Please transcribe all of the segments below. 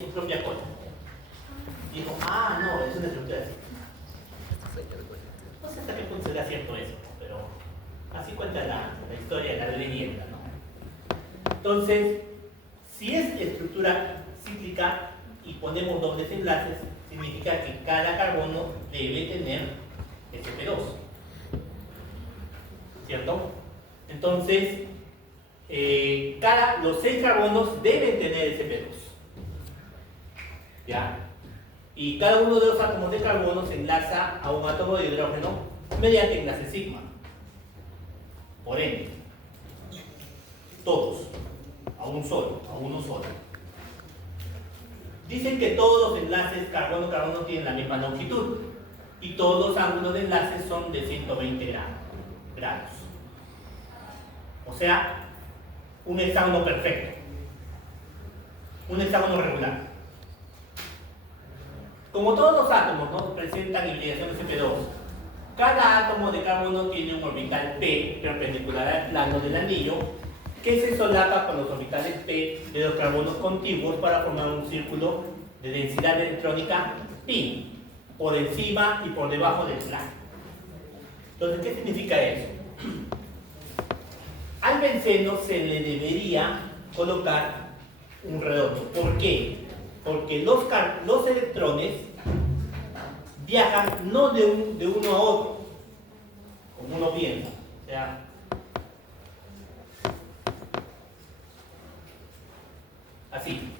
su propia cola. Dijo, no, es una estructura así. No sé hasta qué punto será cierto eso, pero así cuenta la historia de la leyenda, ¿no? Entonces, si es estructura cíclica y ponemos dobles enlaces, significa que cada carbono debe tener sp2, ¿cierto? Entonces, los 6 carbonos deben tener sp2, ¿ya? Y cada uno de los átomos de carbono se enlaza a un átomo de hidrógeno mediante enlace sigma. Por ende, todos, a uno solo. Dicen que todos los enlaces carbono-carbono tienen la misma longitud y todos los ángulos de enlace son de 120 grados. O sea, un hexágono perfecto, un hexágono regular. Como todos los átomos, ¿no?, presentan hibridación sp2, cada átomo de carbono tiene un orbital p perpendicular al plano del anillo que se solapa con los orbitales p de los carbonos contiguos para formar un círculo de densidad electrónica pi por encima y por debajo del plano. Entonces, ¿qué significa eso? Al benceno se le debería colocar un redondo. ¿Por qué? Porque los electrones viajan no de uno a otro, como uno piensa. O sea, así.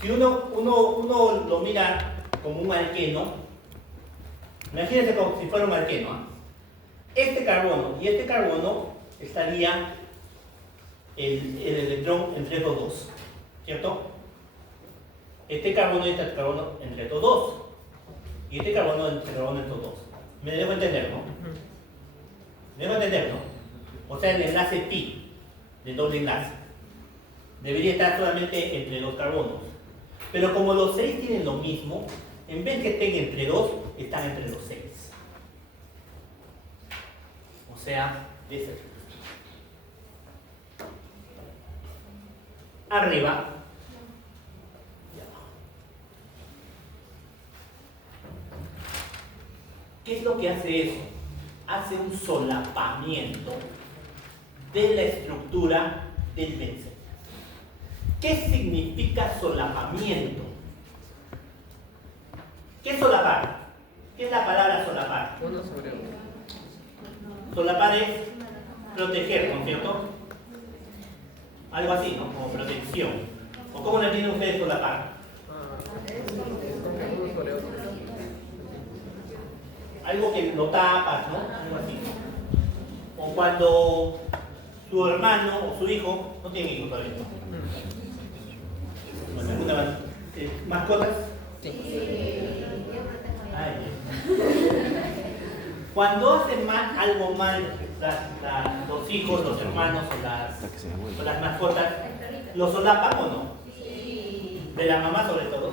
Si uno lo mira como un alqueno, imagínense como si fuera un alqueno, ¿eh? Este carbono y este carbono estaría el electrón entre estos dos, ¿cierto? Este carbono y este carbono entre estos dos. Y este carbono entre estos dos. ¿Me dejo entender, no? ¿Me dejo entender, no? O sea, el enlace pi, de doble enlace, debería estar solamente entre dos carbonos. Pero como los 6 tienen lo mismo, en vez que estén entre 2, están entre los 6. O sea, de esa arriba y abajo. ¿Qué es lo que hace eso? Hace un solapamiento de la estructura del benceno. ¿Qué significa solapamiento? ¿Qué es solapar? ¿Qué es la palabra solapar? Uno sobre uno. Solapar es proteger, ¿no es cierto? Algo así, ¿no? Como protección. ¿O cómo le tienen ustedes solapar? Uno sobre otro. Algo que lo tapas, ¿no? Algo así. O cuando tu hermano o su hijo, no tiene hijos todavía, ¿no? ¿Alguna mascotas? Sí. Ay, cuando hacen algo mal los hijos, los hermanos o las mascotas, ¿lo solapan o no? De la mamá sobre todo.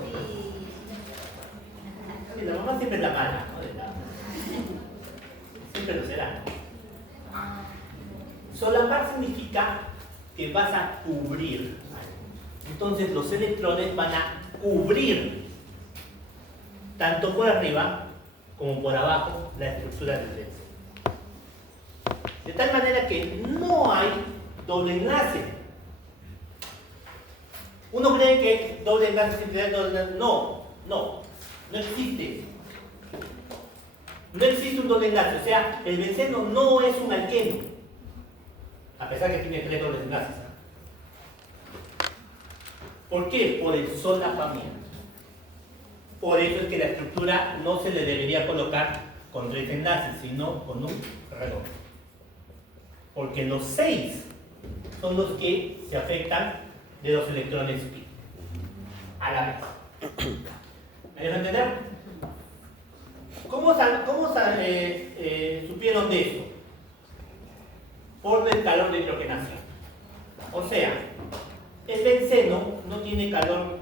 Sí, la mamá siempre es la mala, ¿no? Siempre lo será. Solapar significa que vas a cubrir. Entonces los electrones van a cubrir tanto por arriba como por abajo la estructura del benceno. De tal manera que no hay doble enlace. Uno cree que doble enlace significa doble enlace. No existe. No existe un doble enlace. O sea, el benceno no es un alqueno, a pesar que tiene 3 dobles enlaces. ¿Por qué? Por el solapamiento. Por eso es que la estructura no se le debería colocar con 3 enlaces, sino con un redondo. Porque los 6 son los que se afectan de los electrones pi a la vez. ¿Me dejo entender? ¿Cómo supieron de esto? Por el calor de hidrogenación. O sea, el benceno no tiene calor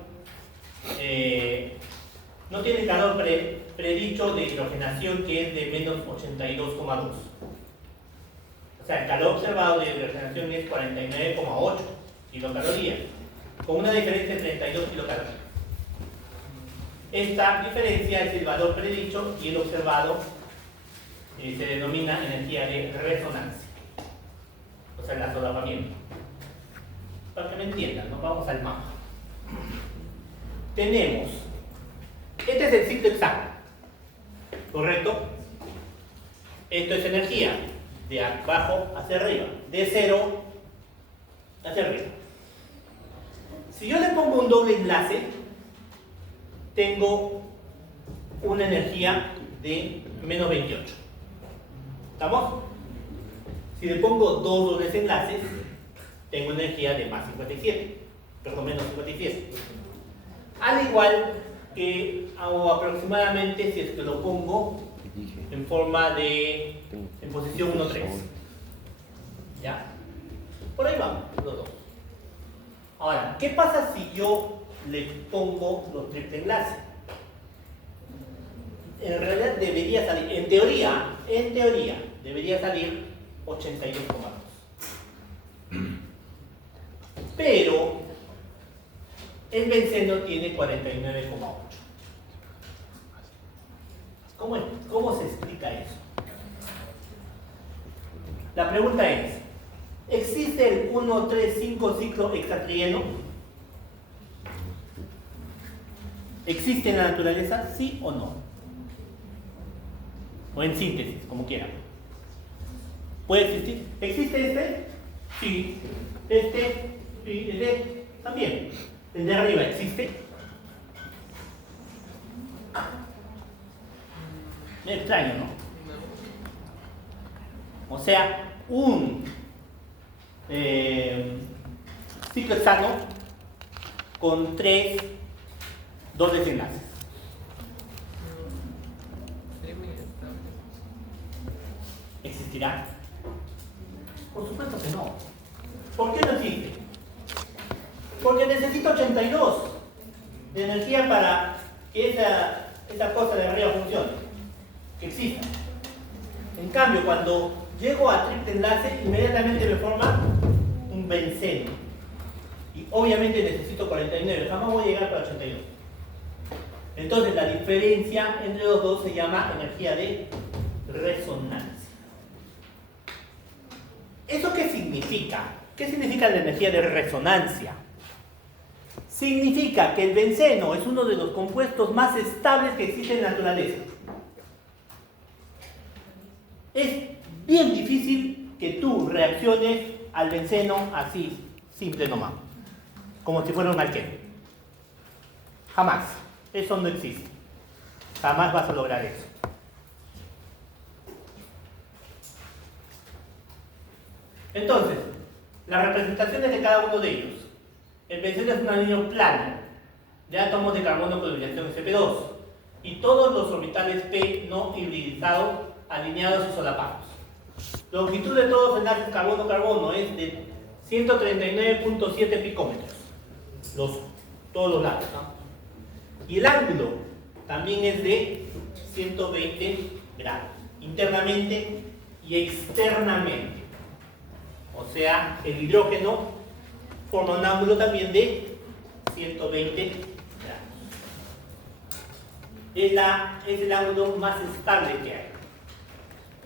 predicho de hidrogenación, que es de menos 82,2. O sea, el calor observado de hidrogenación es 49,8 kilocalorías. con una diferencia de 32 kilocalorías. Esta diferencia es el valor predicho y el observado se denomina energía de resonancia, o sea, el solapamiento. Para que me entiendan, nos vamos al mapa. Tenemos, este es el ciclo exacto, ¿correcto? Esto es energía, de abajo hacia arriba, de cero hacia arriba. Si yo le pongo un doble enlace, tengo una energía de menos 28. ¿Estamos? Si le pongo dos dobles enlaces, tengo una energía de más 57, perdón, menos 57. Al igual que aproximadamente si es que lo pongo en forma de, en posición 1,3. ¿Ya? Por ahí vamos, los dos. Ahora, ¿qué pasa si yo le pongo los triple enlaces? En realidad debería salir, en teoría, debería salir 82,2. Pero el benceno tiene 49,8. ¿Cómo se explica eso? La pregunta es, ¿existe el 1,3,5 ciclo hexatrieno? ¿Existe en la naturaleza? ¿Sí o no? O en síntesis, como quieran. ¿Puede existir? ¿Existe este? Sí. Este, sí, este también. El de arriba existe. Es extraño, ¿no? O sea, un ciclo hexano con tres dobles enlaces. ¿Existirá? Por supuesto que no. ¿Por qué no existe? Porque necesito 82 de energía para que esa cosa de arriba funcione, que exista. En cambio, cuando llego a triple enlace, inmediatamente me forma un benceno. Y obviamente necesito 49, jamás voy a llegar para 82. Entonces la diferencia entre los dos se llama energía de resonancia. ¿Eso qué significa? ¿Qué significa la energía de resonancia? Significa que el benceno es uno de los compuestos más estables que existen en la naturaleza. Es bien difícil que tú reacciones al benceno así, simple nomás, como si fuera un alqueno. Jamás. Eso no existe. Jamás vas a lograr eso. Entonces, las representaciones de cada uno de ellos. El benceno es un anillo plano de átomos de carbono con hibridación sp2 y todos los orbitales p no hibridizados, alineados y solapados. La longitud de todos los enlaces carbono-carbono es de 139.7 picómetros. Todos los lados, ¿no? Y el ángulo también es de 120 grados, internamente y externamente. O sea, el hidrógeno forma un ángulo también de 120 grados. Es el ángulo más estable que hay.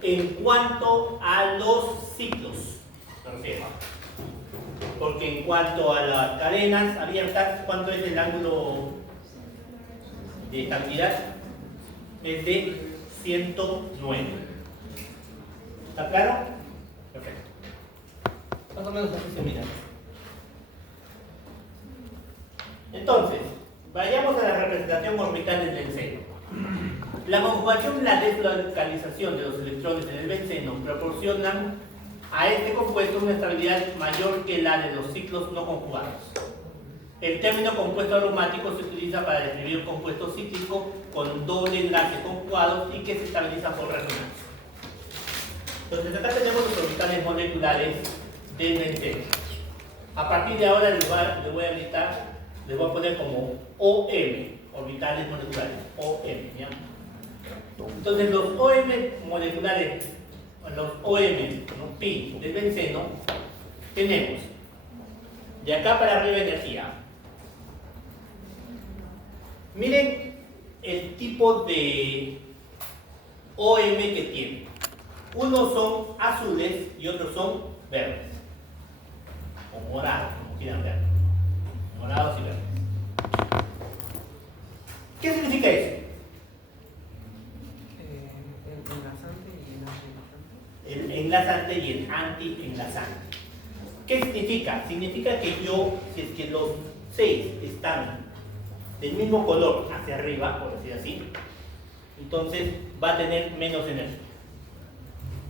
En cuanto a los ciclos, me refiero. Porque en cuanto a las cadenas abiertas, ¿cuánto es el ángulo de estabilidad? Es de 109. ¿Está claro? Perfecto. Más o menos así se mira. Entonces, vayamos a la representación orbital del benceno. La conjugación y la deslocalización de los electrones en el benceno proporcionan a este compuesto una estabilidad mayor que la de los ciclos no conjugados. El término compuesto aromático se utiliza para describir un compuesto cíclico con doble enlace conjugados y que se estabiliza por resonancia. Entonces acá tenemos los orbitales moleculares del benceno. A partir de ahora les voy a poner como OM, orbitales moleculares, OM, ¿ya? Entonces los OM moleculares, los OM, pi del benceno, tenemos de acá para arriba energía Miren el tipo de OM que tiene. Unos son azules y otros son verdes. O morados, como quieran ver. Morados y verdes. ¿Qué significa eso? El enlazante y el anti-enlazante. ¿Qué significa? Significa que si es que los 6 están del mismo color hacia arriba, por decir así, entonces va a tener menos energía.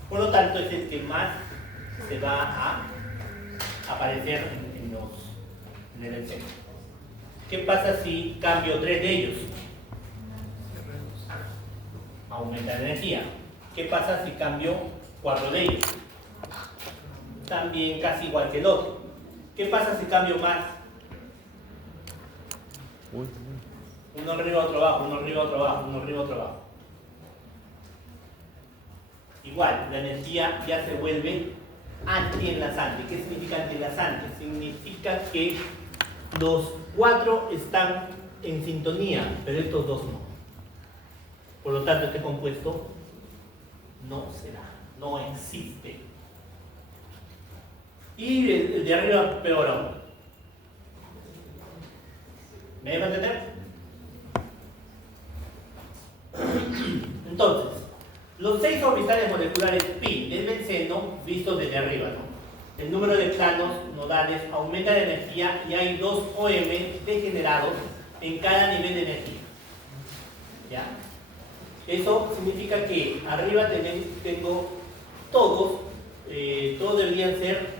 Por lo tanto, es el que más se va a aparecer en el benceno. ¿Qué pasa si cambio 3 de ellos? Aumenta la energía. ¿Qué pasa si cambio 4 de ellos? También casi igual que el otro. ¿Qué pasa si cambio más? Uno arriba, otro abajo, uno arriba, otro abajo, uno arriba, otro abajo. Igual, la energía ya se vuelve antienlazante. ¿Qué significa antienlazante? Significa que los 4 están en sintonía, pero estos 2 no. Por lo tanto, este compuesto no será, no existe. Y el de arriba peor aún. ¿Me dejan entender? Entonces, los 6 orbitales moleculares pi del benceno vistos desde arriba, ¿no? El número de planos nodales aumenta la energía y hay 2 OM degenerados en cada nivel de energía. ¿Ya? Eso significa que arriba tengo todos deberían ser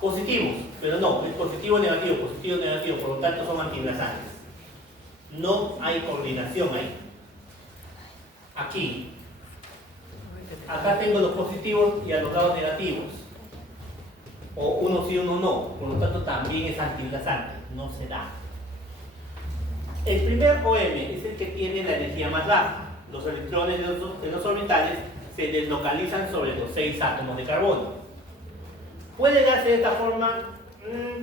positivos, pero no, es positivo, negativo, por lo tanto son antienlazantes. No hay coordinación ahí. Aquí, acá tengo los positivos y a los lados negativos, o uno sí, uno no, por lo tanto también es antienlazante, no se da. El primer OM es el que tiene la energía más baja. Los electrones de los orbitales se deslocalizan sobre los 6 átomos de carbono. ¿Puede darse de esta forma?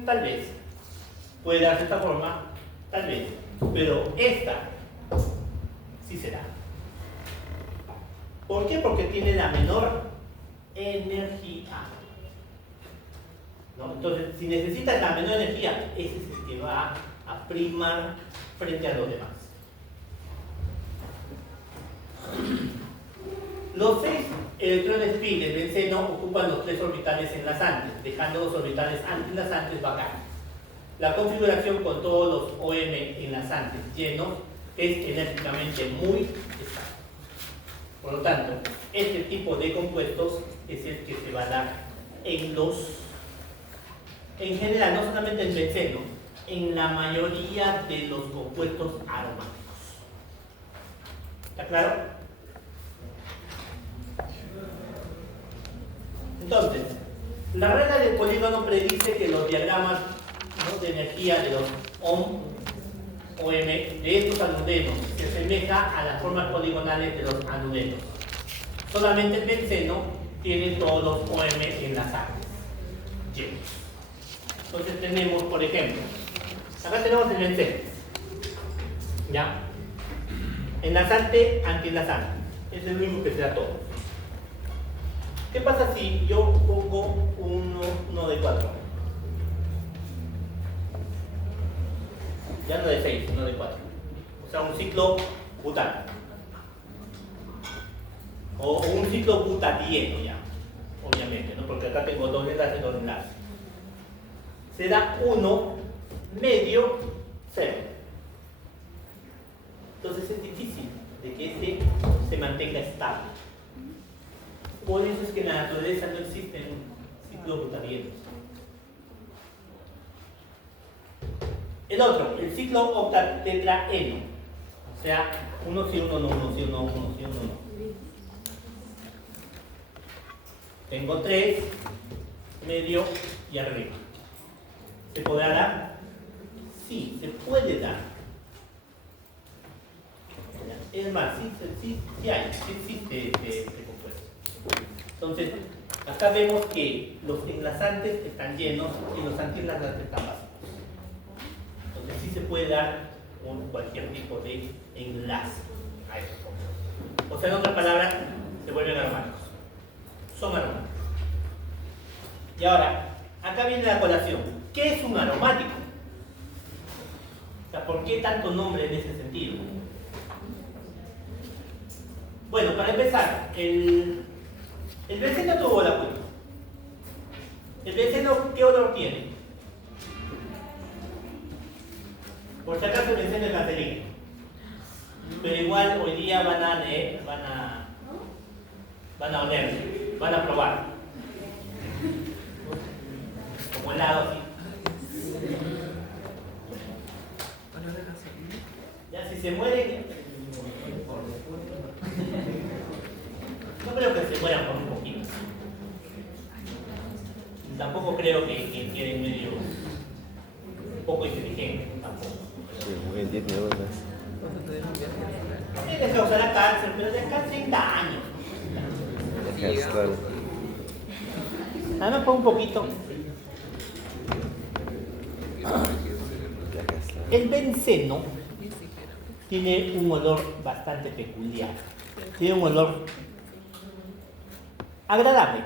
Tal vez. Puede darse de esta forma, tal vez. Pero esta sí se da. ¿Por qué? Porque tiene la menor energía. ¿No? Entonces, si necesitas la menor energía, ese es el que va a primar frente a los demás. Los 6 electrones pi del benceno ocupan los 3 orbitales enlazantes, dejando los orbitales antienlazantes vacantes. La configuración con todos los OM enlazantes llenos es enérgicamente muy estable. Por lo tanto, este tipo de compuestos es el que se va a dar en general, no solamente en benceno, en la mayoría de los compuestos aromáticos. ¿Está claro? Entonces, la regla del polígono predice que los diagramas, ¿no?, de energía de los OM de estos anudenos se asemeja a las formas poligonales de los anudenos. Solamente el benceno tiene todos los OM enlazados llenos. Entonces tenemos, por ejemplo, acá tenemos el benceno, ¿ya? Enlazante, antienlazante. Es el mismo que se da todo. ¿Qué pasa si yo pongo uno de 4? Ya no de 6, sino de 4. O sea, un ciclo butano. O un ciclo butadieno ya, obviamente, ¿no? Porque acá tengo 2 enlaces, 2 enlaces. Se da 1, medio, 0. Entonces es difícil de que este se mantenga estable. Por eso es que en la naturaleza no existen ciclos butadienos. El otro, el ciclo octatetraeno. O sea, uno sí, uno no, uno sí, uno sí, uno no. Tengo 3, medio y arriba. ¿Se podrá dar? Sí, se puede dar. Es más, sí existe este compuesto. Entonces, acá vemos que los enlazantes están llenos y los antienlazantes están vacíos. Entonces, sí se puede dar cualquier tipo de enlace a estos compuestos. O sea, en otras palabras, se vuelven aromáticos. Son aromáticos. Y ahora, acá viene la colación. ¿Qué es un aromático? O sea, ¿por qué tanto nombre en ese sentido? Bueno, para empezar, el benceno tuvo la culpa. ¿El benceno qué olor tiene? Por si acaso el benceno es cancerígeno. Pero igual hoy día van a oler, van a probar. Como helado así. Ya si se mueren, no creo que se mueran por un poquito. Tampoco creo que queden medio poco inteligentes, tampoco. Sí, muy bien, 10 minutos. Les causará cáncer, pero de acá 30 años. Claro. Nada más por un poquito. El benceno tiene un olor bastante peculiar. Tiene un olor agradable.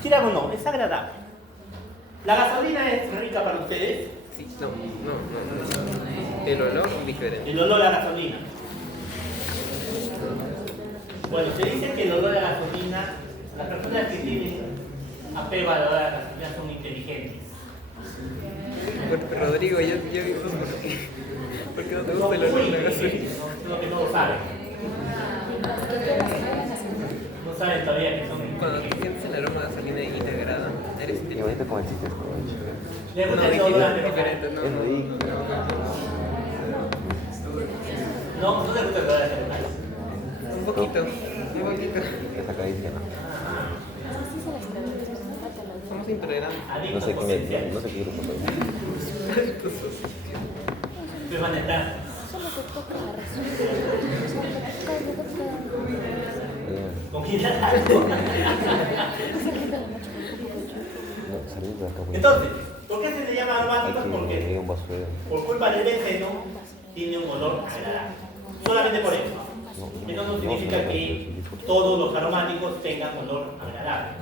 Quieran o no, es agradable. ¿La gasolina es rica para ustedes? Sí, no. El olor es diferente. El olor a gasolina. Bueno, se dice que el olor a gasolina, las personas que tienen apego al olor a gasolina son inteligentes. Rodrigo, yo vi cosas ¿por qué no te gusta el olor de gasolina? No, que no lo saben. No saben todavía que son Cuando tú inteligentes. sientes el aroma de gasolina y te agrada, eres Qué inteligente. bonito como el chiste. ¿Les No, gusta el es olor a diferente, no. Es rico. No, no les gusta el olor a gasolina. Un poquito. Esa caricia, ¿no? Somos intolerantes. No sé qué no sé qué grupo soy. ¿Qué van a estar? ¿Con quién estás? No, salir de acá. Entonces, ¿por qué se le llama aromáticos? Aquí Porque hay un basurero. por culpa del benceno tiene un olor agradable. Solamente por eso. Eso no significa que todos los aromáticos tengan olor agradable.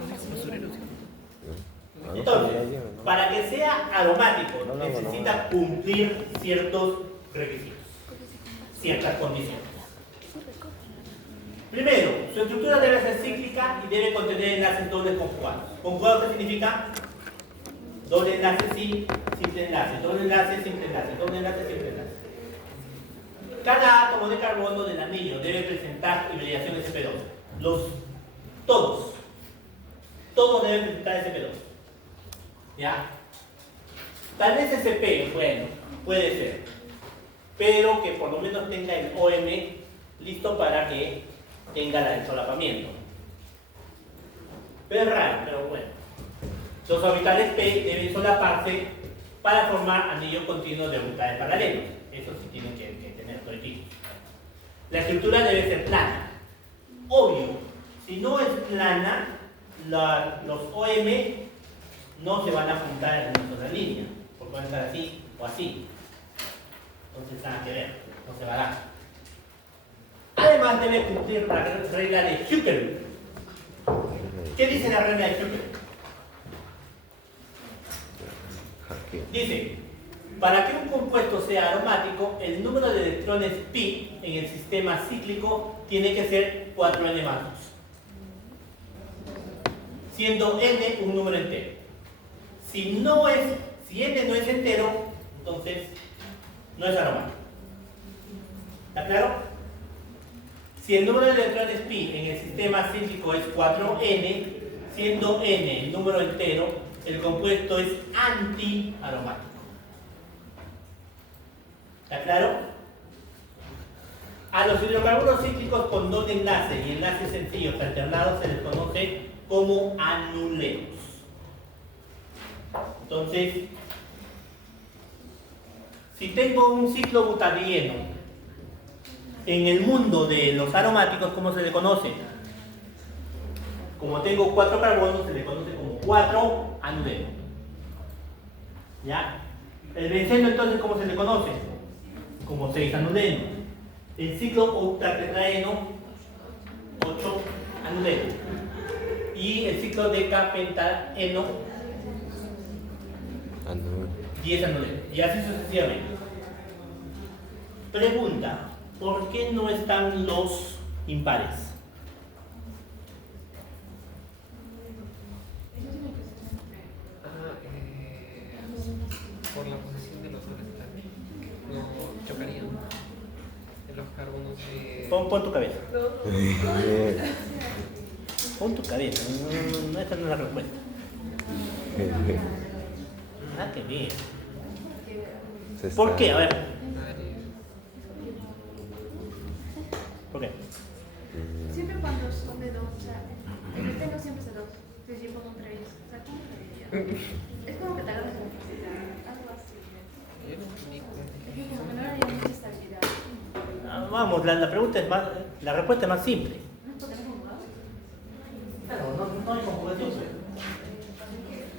Entonces, para que sea aromático necesita cumplir ciertos requisitos, ciertas condiciones. Primero, su estructura debe ser cíclica y debe contener enlaces dobles conjugados. ¿Conjugados qué significa? Doble enlace sí, simple enlace, doble enlace, simple enlace, doble enlace, simple enlace. Cada átomo de carbono del anillo debe presentar hibridación sp2. Todos deben presentar sp2. ¿Ya? Tal vez sp, bueno, puede ser. Pero que por lo menos tenga el OM listo para que tenga el solapamiento. Pero es raro, pero bueno. Los orbitales P deben solaparse para formar anillos continuos de orbitales paralelos. Eso sí tienen que tener todo el equipo. La estructura debe ser plana. Obvio, si no es plana, los OM no se van a juntar en una sola línea, porque van a estar así o así. Entonces nada que ver, no se va a dar. Además debe cumplir la regla de Hückel. ¿Qué dice la regla de Hückel? Dice, para que un compuesto sea aromático, el número de electrones pi en el sistema cíclico tiene que ser 4n más 2, siendo n un número entero. Si n no es entero, entonces no es aromático. ¿Está claro? Si el número de electrones pi en el sistema cíclico es 4n, siendo n el número entero, el compuesto es antiaromático. ¿Está claro? A los hidrocarburos cíclicos con dos enlaces y enlaces sencillos alternados se les conoce como anuleros. Entonces, si tengo un ciclo butadieno en el mundo de los aromáticos, ¿cómo se le conoce? Como tengo 4 carbonos, se le conoce como 4 anuleros. ¿Ya? El benceno entonces, ¿cómo se le conoce? Como 6-anodeno. El ciclo octatetraeno, 8-anodeno. Y el ciclo decapentaeno, 10-anodeno. Y así sucesivamente. Pregunta, ¿por qué no están los impares? Por la posición de los soles no chocarían en los carbonos de... Pon tu cabeza. Pon tu cabeza. No, esa no es la respuesta. Nada que ver. ¿Por qué? A ver. ¿Por qué? Siempre cuando son de dos, o sea, el benceno siempre es de dos. Entonces yo pongo 3. O sea, ¿cómo te diría? Es como que te agarras de velocidad, algo así. Es como que no hay mucha estabilidad. Vamos, la pregunta es más, la respuesta es más simple. ¿No es porque no jugado? Claro, no hay conjugación.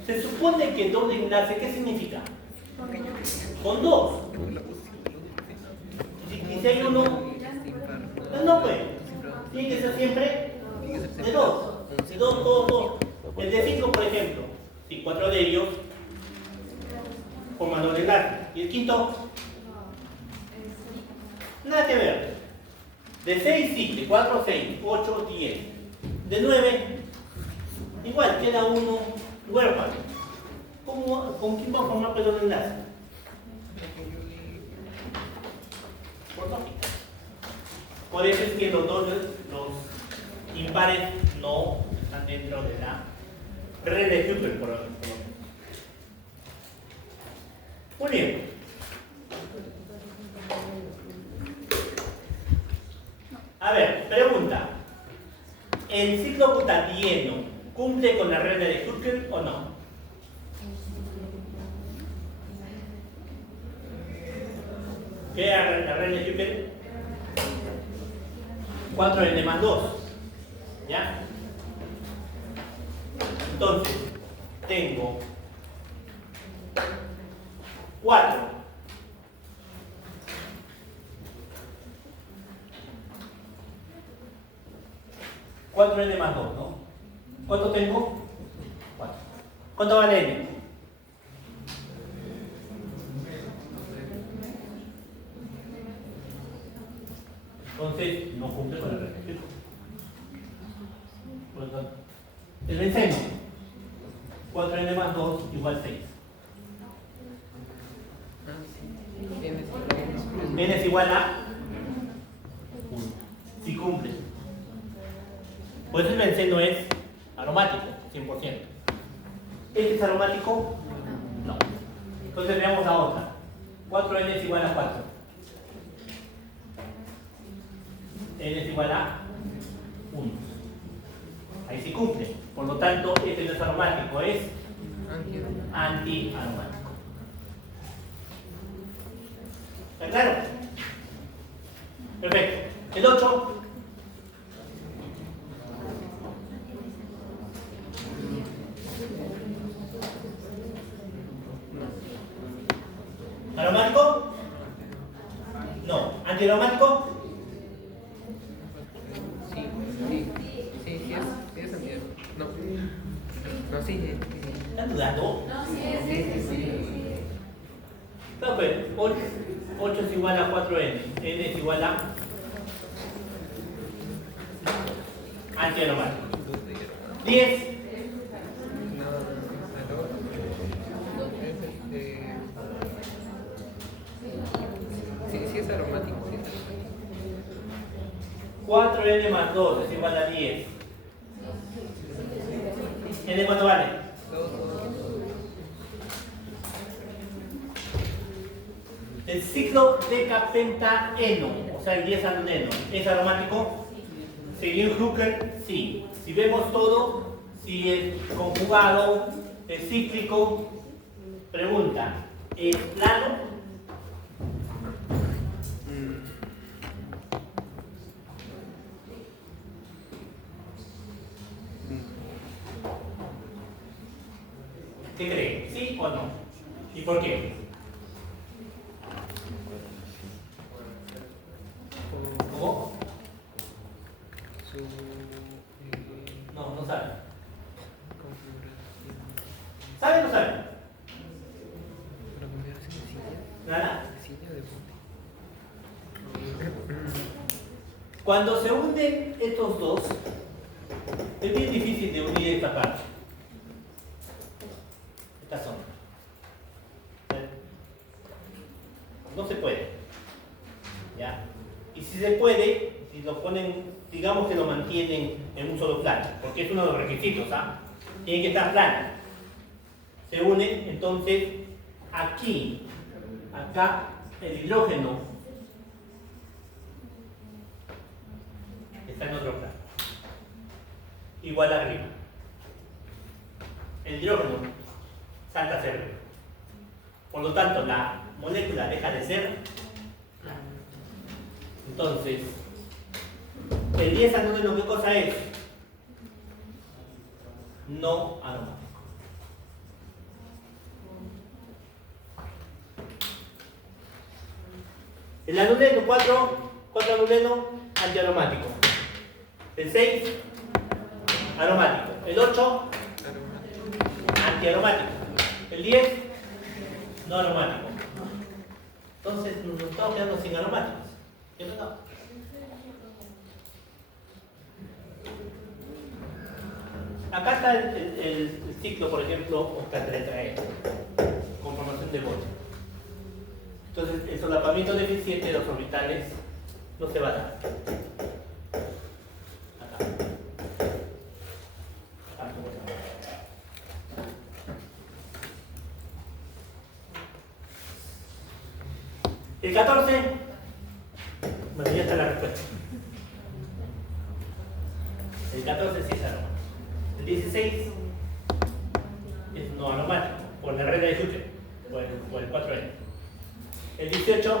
Se supone que doble enlace, ¿qué significa? Con dos. Y si hay uno, no pues. Tiene que ser siempre de dos. De dos. El de 5, por ejemplo, si 4 de ellos forman doble enlace. Y el quinto, nada que ver. De 6 sí, de 4 6, 8 10. De 9, igual queda uno huérfano. ¿Con quién va a formar el doble enlace? Por lógica. Por eso es que los impares no están dentro de la red de Hubble, por ejemplo. Muy bien. A ver, pregunta. ¿El ciclo butadieno cumple con la regla de Hubble o no? ¿Qué es la regla de Hubble? 4n más 2. ¿Ya? Entonces, tengo 4. n más 2, ¿no? ¿Cuánto tengo? 4. ¿Cuánto vale n? Entonces, no cumple con la regla. Por lo tanto, el benceno, 4n más 2 igual 6. N es igual a 1. Si cumple. Pues el benceno es aromático, 100%. ¿Este es aromático? No. Entonces veamos la otra. 4n es igual a 4. N es igual a 1. Ahí sí cumple. Por lo tanto, este no es aromático, es antiaromático. ¿Está claro? Perfecto. El 8. ¿Aromático? No. ¿Antiaromático? ¿Están dudando? No, pues 8 es igual a 4n. N es igual a antiaromático. 10. Sí, es aromático. 4n más 2 es igual a 10. ¿N cuánto vale? El ciclo decapentaeno, o sea el 10-anodeno, ¿es aromático? ¿Seguir Hooker? Sí. Si vemos todo, si es conjugado, es cíclico, pregunta, ¿es plano? ¿Qué cree? ¿Sí o no? ¿Y por qué? su No, no saben. configuración. ¿Saben o no saben? Para cambiar sencilla. Nada. Sencilla de punto. Cuando se unen estos dos, es bien difícil de unir esta parte. Esta zona. No se puede. ¿Ya? Y si se puede, si lo ponen, digamos que lo mantienen en un solo plano, porque es uno de los requisitos, ¿ah? Tiene que estar plano. Se unen, entonces, aquí, acá, el hidrógeno está en otro plano. Igual arriba. El hidrógeno salta hacia arriba. Por lo tanto, la molécula deja de ser plana. Entonces, el 10 anónimo, ¿qué cosa es? No aromático. El anuleno 4 anuleno, antiaromático. El 6, aromático. El 8, antiaromático. El 10, no aromático. Entonces nos estamos quedando sin aromáticos. ¿Qué pasa? Acá está el ciclo, por ejemplo, octatetraedro, con formación de Bohr. Entonces, el solapamiento deficiente de los orbitales no se va a dar. Acá. Tampoco se va a dar. El 14, bueno, ya está la respuesta. El 14 sí es aromático. El 16 es no aromático, por la regla de Hütter, por el 4N. El 18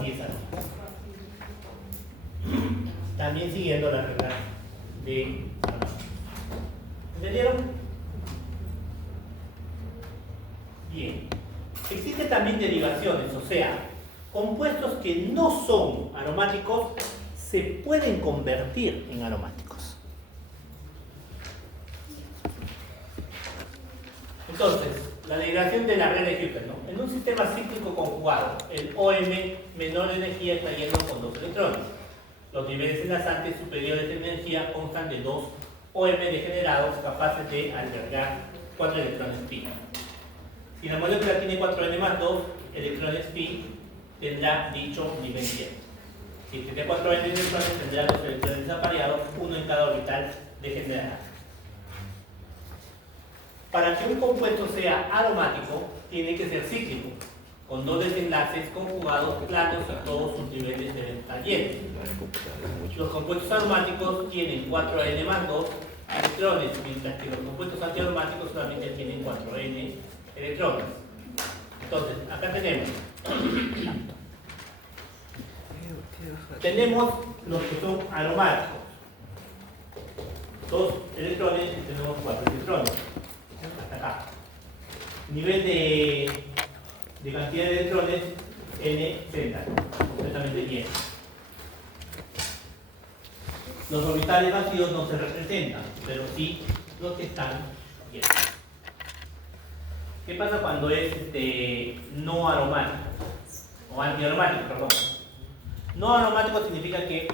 sí es aromático. También siguiendo la regla de aromático. ¿Entendieron? Bien. Existen también derivaciones, o sea, compuestos que no son aromáticos se pueden convertir en aromáticos. Entonces, la derivación de la red de Hütter, ¿no? En un sistema cíclico conjugado, el OM menor de energía está lleno con 2 electrones. Los niveles enlazantes superiores de energía constan de 2 OM degenerados capaces de albergar 4 electrones pi. Si la molécula tiene 4N más 2 electrones pi, tendrá dicho nivel 10. Si tiene 4N electrones, tendrá 2 electrones apareados, uno en cada orbital degenerado. Para que un compuesto sea aromático, tiene que ser cíclico, con 2 desenlaces conjugados planos a todos sus niveles de talleres. Los compuestos aromáticos tienen 4N más 2 electrones, mientras que los compuestos antiaromáticos solamente tienen 4N electrones. Entonces, acá tenemos los que son aromáticos. 2 electrones y tenemos 4 electrones. Hasta acá. Nivel de cantidad de electrones N30, completamente lleno. Los orbitales vacíos no se representan, pero sí los que están llenos. ¿Qué pasa cuando es no aromático? O antiaromático, perdón. No aromático significa que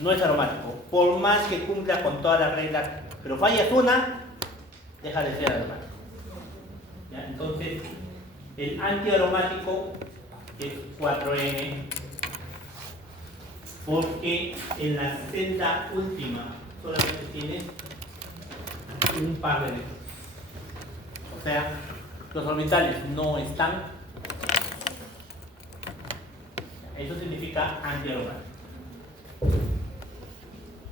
no es aromático. Por más que cumpla con todas las reglas, pero fallas una, deja de ser aromático. ¿Ya? Entonces, el antiaromático es 4N, porque en la celda última solamente tiene un par de electrones. O sea, los orbitales no están. Eso significa antiaromático.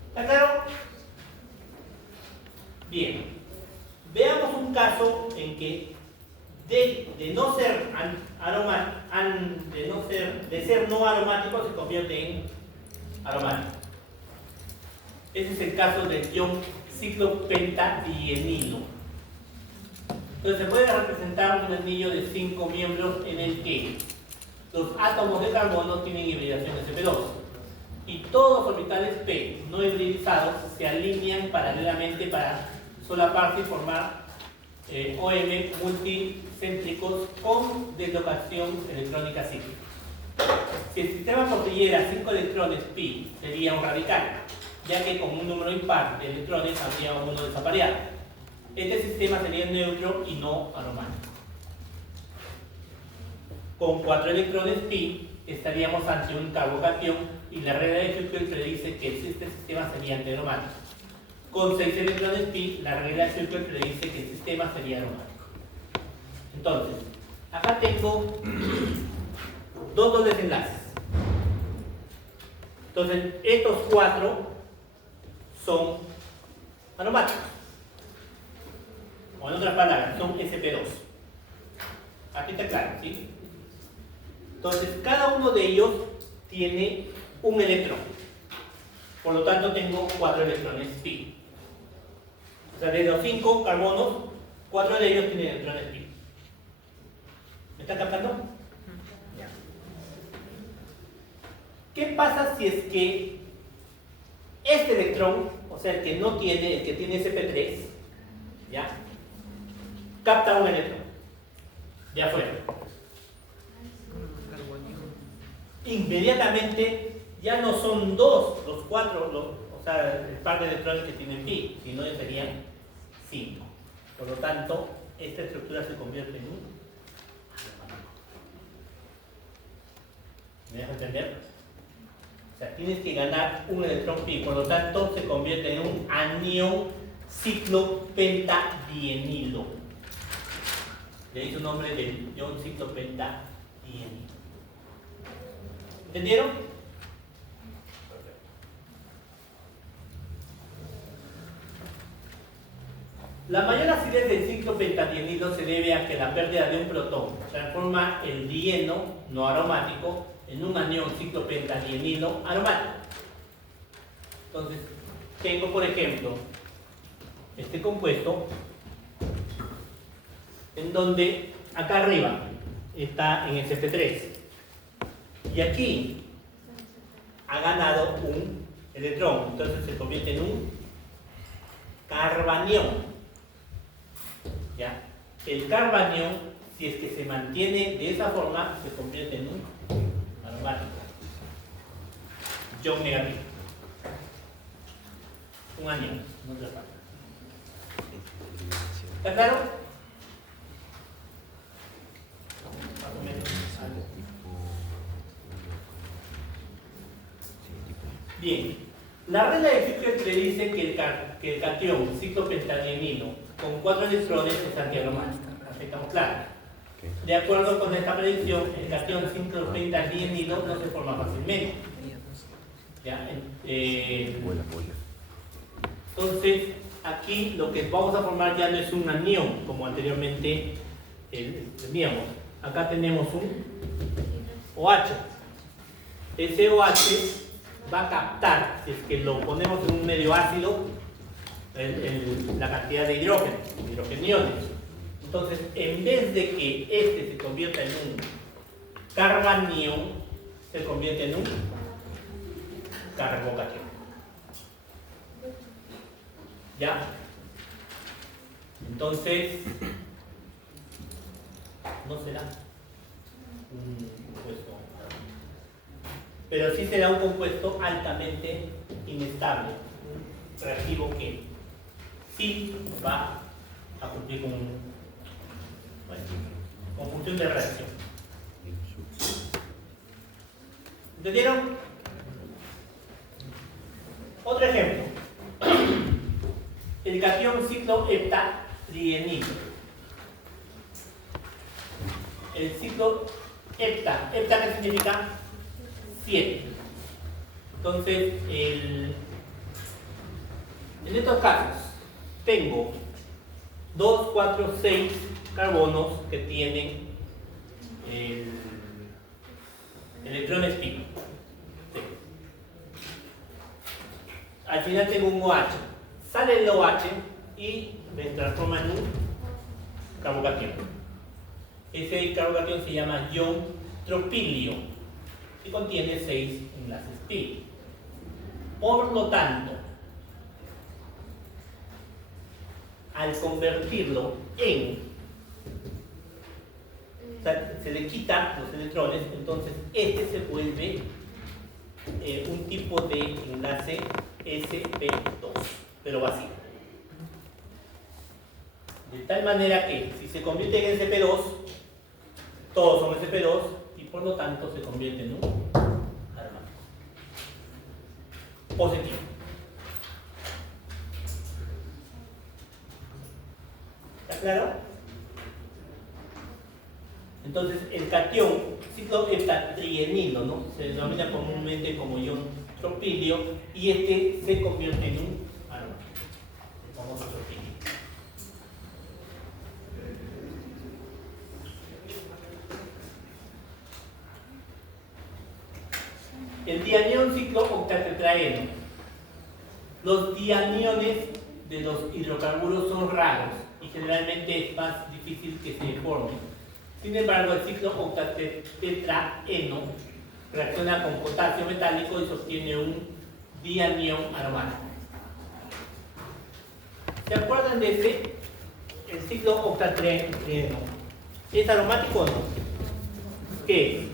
¿Está claro? Bien. Veamos un caso en que de ser no aromático se convierte en aromático. Ese es el caso del ion ciclopentadienilo. Entonces se puede representar un anillo de 5 miembros en el que los átomos de carbono tienen hibridación SP2. y todos los orbitales p no hibridizados se alinean paralelamente para solaparse y formar OM multicéntricos con deslocación electrónica cíclica. Si el sistema poseyera 5 electrones pi, sería un radical, ya que con un número impar de electrones habría uno desapareado. Este sistema sería neutro y no aromático. Con 4 electrones pi estaríamos ante un carbocatión y la regla de Huckel predice que este sistema sería antiaromático. Con 6 electrones pi, la regla de Huckel predice que el sistema sería aromático. Entonces, acá tengo dos dobles enlaces. Entonces, estos 4 son aromáticos. O en otras palabras, son sp2. Aquí está claro, ¿sí? Entonces, cada uno de ellos tiene un electrón. Por lo tanto, tengo 4 electrones pi. O sea, de los 5 carbonos, 4 de ellos tienen electrones pi. ¿Me está captando? Ya. ¿Qué pasa si es que este electrón, o sea, el que no tiene, el que tiene sp3, ¿ya?, capta un electrón de afuera? Inmediatamente ya no son 2 los 4, o sea, el par de electrones que tienen pi, sino ya serían 5. Por lo tanto, esta estructura se convierte en un aromático. ¿Me dejas entender? O sea, tienes que ganar un electrón pi, por lo tanto se convierte en un anión ciclopentadienilo. Le di su nombre del ion ciclopentadienilo. ¿Entendieron? Perfecto. La mayor acidez del ciclopentadienilo se debe a que la pérdida de un protón transforma el dieno no aromático en un anión ciclopentadienilo aromático. Entonces, tengo por ejemplo este compuesto en donde acá arriba está en el sp3 y aquí ha ganado un electrón, entonces se convierte en un carbanión. ¿Ya? El carbanión, si es que se mantiene de esa forma, se convierte en un aromático. Ion negativo. Un anión, no otra parte. ¿Está claro? Más o menos. Bien, la regla de Huckel predice que el catión ciclopentadienilo con 4 electrones es antiaromático. ¿Estamos claros? De acuerdo con esta predicción, el catión ciclopentadienilo no se forma fácilmente. ¿Ya? Entonces, aquí lo que vamos a formar ya no es un anión, como anteriormente teníamos. Acá tenemos un OH. Ese OH va a captar, si es que lo ponemos en un medio ácido, la cantidad de hidrogeniones. Entonces, en vez de que este se convierta en un carbanión, se convierte en un carbocatión. ¿Ya? Entonces, no será un compuesto, pero sí será un compuesto altamente inestable, un reactivo que sí va a cumplir con función de reacción. ¿Entendieron? Otro ejemplo. El catión cicloheptadienilo. El ciclo hepta. ¿Hepta qué significa? 7. Entonces, en estos casos, tengo 2, 4, 6 carbonos que tienen electrones pi. Sí. Al final tengo un OH. Sale el OH y me transforma en un carbocatión. Ese carbocatión se llama ion tropilio y contiene 6 enlaces pi. Por lo tanto, al convertirlo en, o sea, se le quita los electrones, entonces este se vuelve un tipo de enlace sp2, pero vacío. De tal manera que si se convierte en sp2, todos son sp2 y por lo tanto se convierte en un aromático positivo. ¿Está claro? Entonces el catión cicloheptatrienilo, ¿no? Se denomina comúnmente como ion tropilio y este se convierte en un aromático, el famoso tropilio. El dianión ciclooctatetraeno. Los dianiones de los hidrocarburos son raros y generalmente es más difícil que se formen. Sin embargo, el ciclooctatetraeno reacciona con potasio metálico y sostiene un dianión aromático. ¿Se acuerdan de ese? El ciclooctatetraeno. ¿Es aromático o no? ¿Qué es?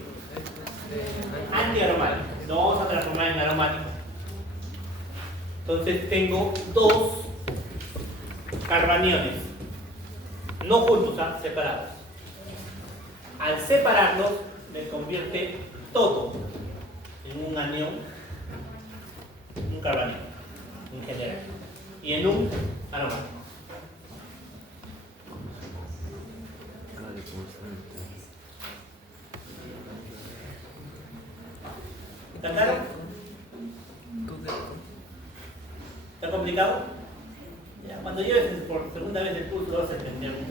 Antiaromático. Lo vamos a transformar en aromático. Entonces tengo dos carbaniones, no juntos, separados. Al separarlos, me convierte todo en un anión, un carbanión en general, y en un aromático. ¿Está claro? ¿Está complicado? Ya, cuando lleves por segunda vez el curso lo vas a entender mucho.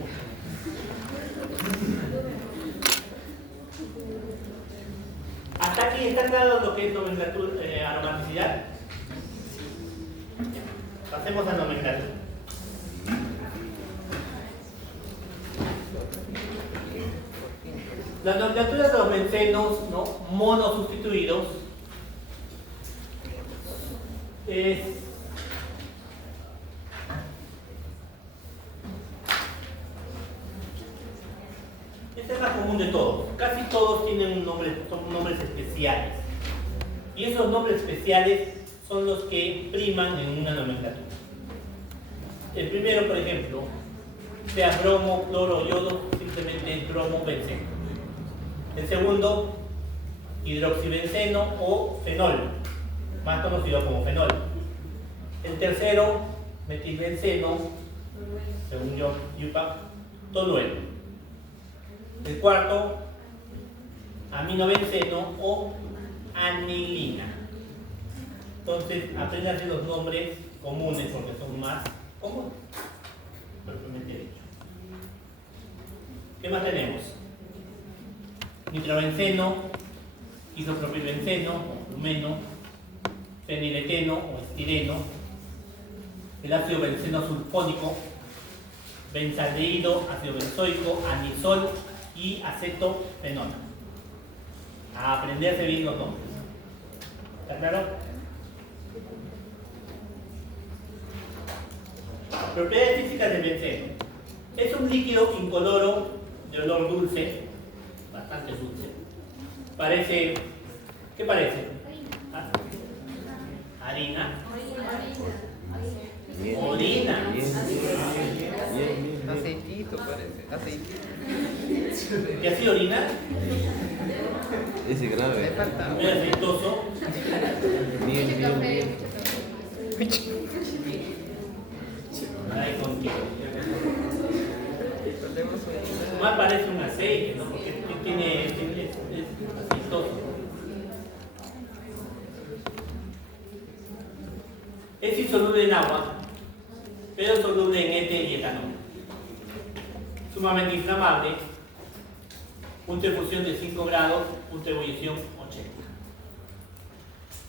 ¿Hasta aquí está claro lo que es nomenclatura, aromaticidad? Pasemos a nomenclatura. La nomenclatura de los bencenos, ¿no?, monosustituidos esta es la común de todos. Casi todos tienen un nombre, son nombres especiales. Y esos nombres especiales son los que priman en una nomenclatura. El primero, por ejemplo, sea bromo, cloro, yodo, simplemente bromo, benceno. El segundo, hidroxibenceno o fenol, más conocido como fenol. El tercero, metilbenceno, según yo, Yupac, tolueno. El cuarto, aminobenceno o anilina. Entonces, apréndanse los nombres comunes porque son más comunes, propiamente dicho. ¿Qué más tenemos? Nitrobenceno, isopropilbenceno, lumeno, fenileteno o estireno, el ácido benceno sulfónico, benzaldehído, ácido benzoico, anisol y acetofenol. A aprenderse bien los nombres. ¿Está claro? Propiedades físicas del benceno. Es un líquido incoloro de olor dulce, bastante dulce. Parece, ¿qué parece? ¿Ah? Harina. Orina. Aceitito parece, aceitito. ¿Y así orina? Ese grave. Me falta. Muy aceitoso. Bien, Mucho bien, café, bien. mucho café. Ay, contigo. Podemos unir. Más parece un aceite, ¿no? Porque tiene, es aceitoso. Es insoluble en agua, pero soluble en éter y etanol. Sumamente inflamable, punto de fusión de 5 grados, punto de ebullición 80.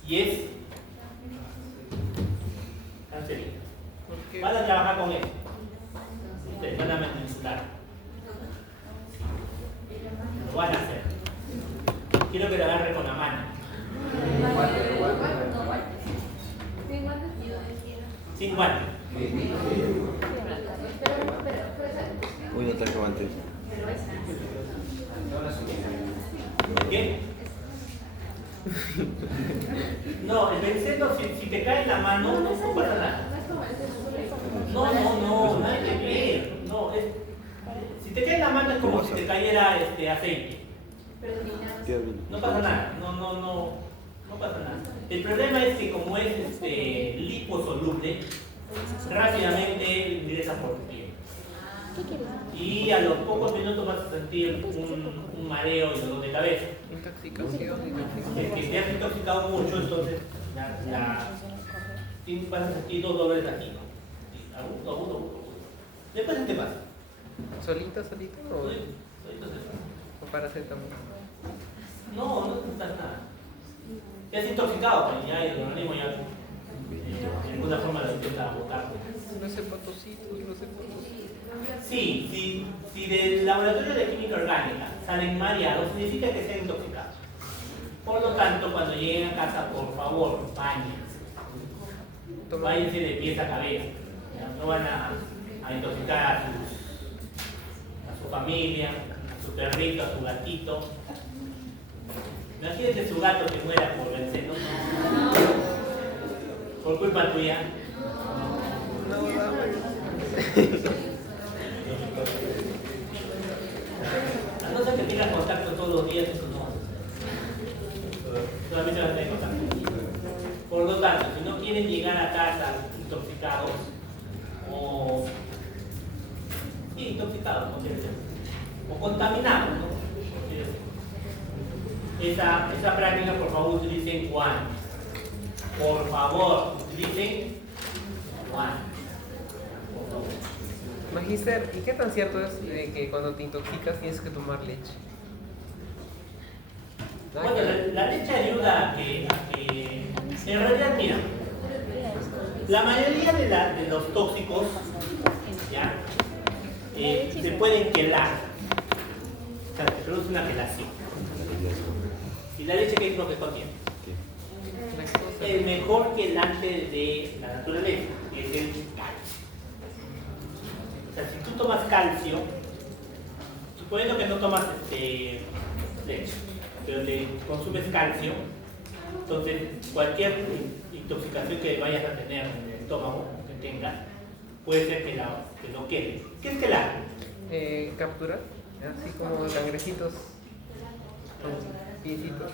Y es cancerígeno. ¿Por qué? Van a trabajar con él. Ustedes van a manipular. Lo van a hacer. Quiero que lo agarre con la mano. Uy, no trajo antes. ¿Qué? No, el benceno, si te cae en la mano, no pasa nada. No, nada que ver. No, si te cae en la mano es como si te cayera aceite. No pasa nada, no pasa nada. El problema es que como es liposoluble, rápidamente ingresa por tu piel. Y a los pocos minutos vas a sentir un mareo y dolor de cabeza. Intoxicación. Que te has intoxicado mucho, entonces vas a sentir dos dolores aquí, ¿no? Sí, agudo. Después se te pasa. ¿Solito o Solito se pasa. paracetamol? No te pasa nada. Te has intoxicado, pero ya el organismo ya de alguna forma lo intenta botar. Los hepatocitos. Sí, si del laboratorio de química orgánica salen mareados, significa que se han intoxicado. Por lo tanto, cuando lleguen a casa, por favor, báñense. Váyanse de pies a cabeza. ¿Ya? No van a intoxicar a su familia, a su perrito, a su gatito. Imagínate su gato que muera por el seno. Por culpa tuya. A no ser que tengas contacto todos los días, eso no. Solamente vas a tener contacto. Por lo tanto, si no quieren llegar a casa intoxicados o contaminados, ¿no? Esa práctica, por favor, utilicen guantes. Por favor, utilicen guantes. Por favor. Magister, ¿y qué tan cierto es que cuando te intoxicas tienes que tomar leche? Bueno, la leche ayuda a que en realidad, mira, la mayoría de los tóxicos ¿ya? Se pueden quelar, o sea, se produce una quelación. ¿Y la leche qué es lo que contiene? El mejor quelante de la naturaleza, que es el calcio. O sea, si tú tomas calcio, suponiendo que no tomas leche, pero te consumes calcio, entonces cualquier intoxicación que vayas a tener en el estómago, que tengas, puede ser que lo quede. ¿Qué es quelar? Capturar, así como cangrejitos con piecitos.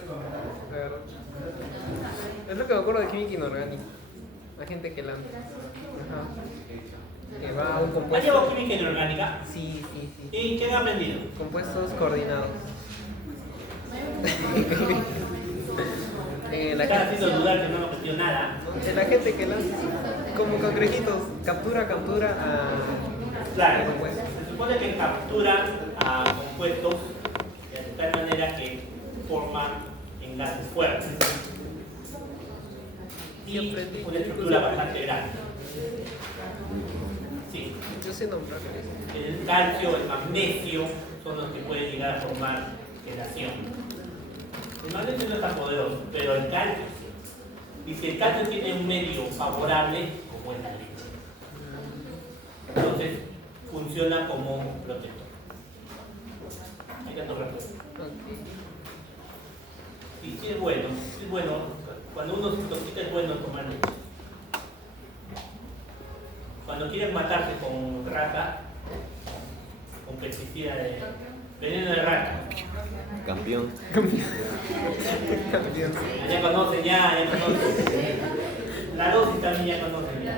Es lo que me acuerdo de química inorgánica. La gente que lanza. Que va a un ¿Has compuesto. llevado química inorgánica? Sí. ¿Y qué han aprendido? Compuestos coordinados. Estás haciendo dudar que no me aprendió nada. La gente que lanza como cangrejitos, captura a Claro, compuestos. se supone que captura a compuestos de tal manera que forman enlaces fuertes y una estructura bastante grande. Sí, Yo sé nombrar eso. el calcio, el magnesio son los que pueden llegar a formar quelación. El magnesio no es tan poderoso, pero el calcio sí. Y si el calcio tiene un medio favorable, como es la leche, entonces funciona como protector. Hay que tomar sí, es bueno. Cuando uno se intoxica es bueno tomar leche. Cuando quieren matarse con rata, con pesticida de veneno de rata. Campeón. Ya conocen. La dosis también ya conocen ya.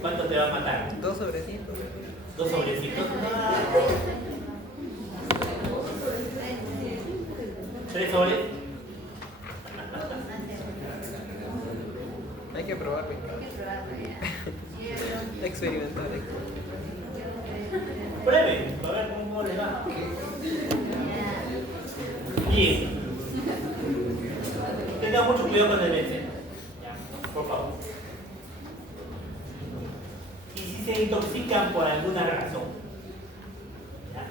¿Cuánto te va a matar? 2 sobrecitos. 2 sobrecitos. 3 sobres. Hay que probarlo. Experimentar. Prueben, a ver cómo les va. Bien. Tengan mucho cuidado con el benceno. Ya, por favor. Y si se intoxican por alguna razón, ¿ya?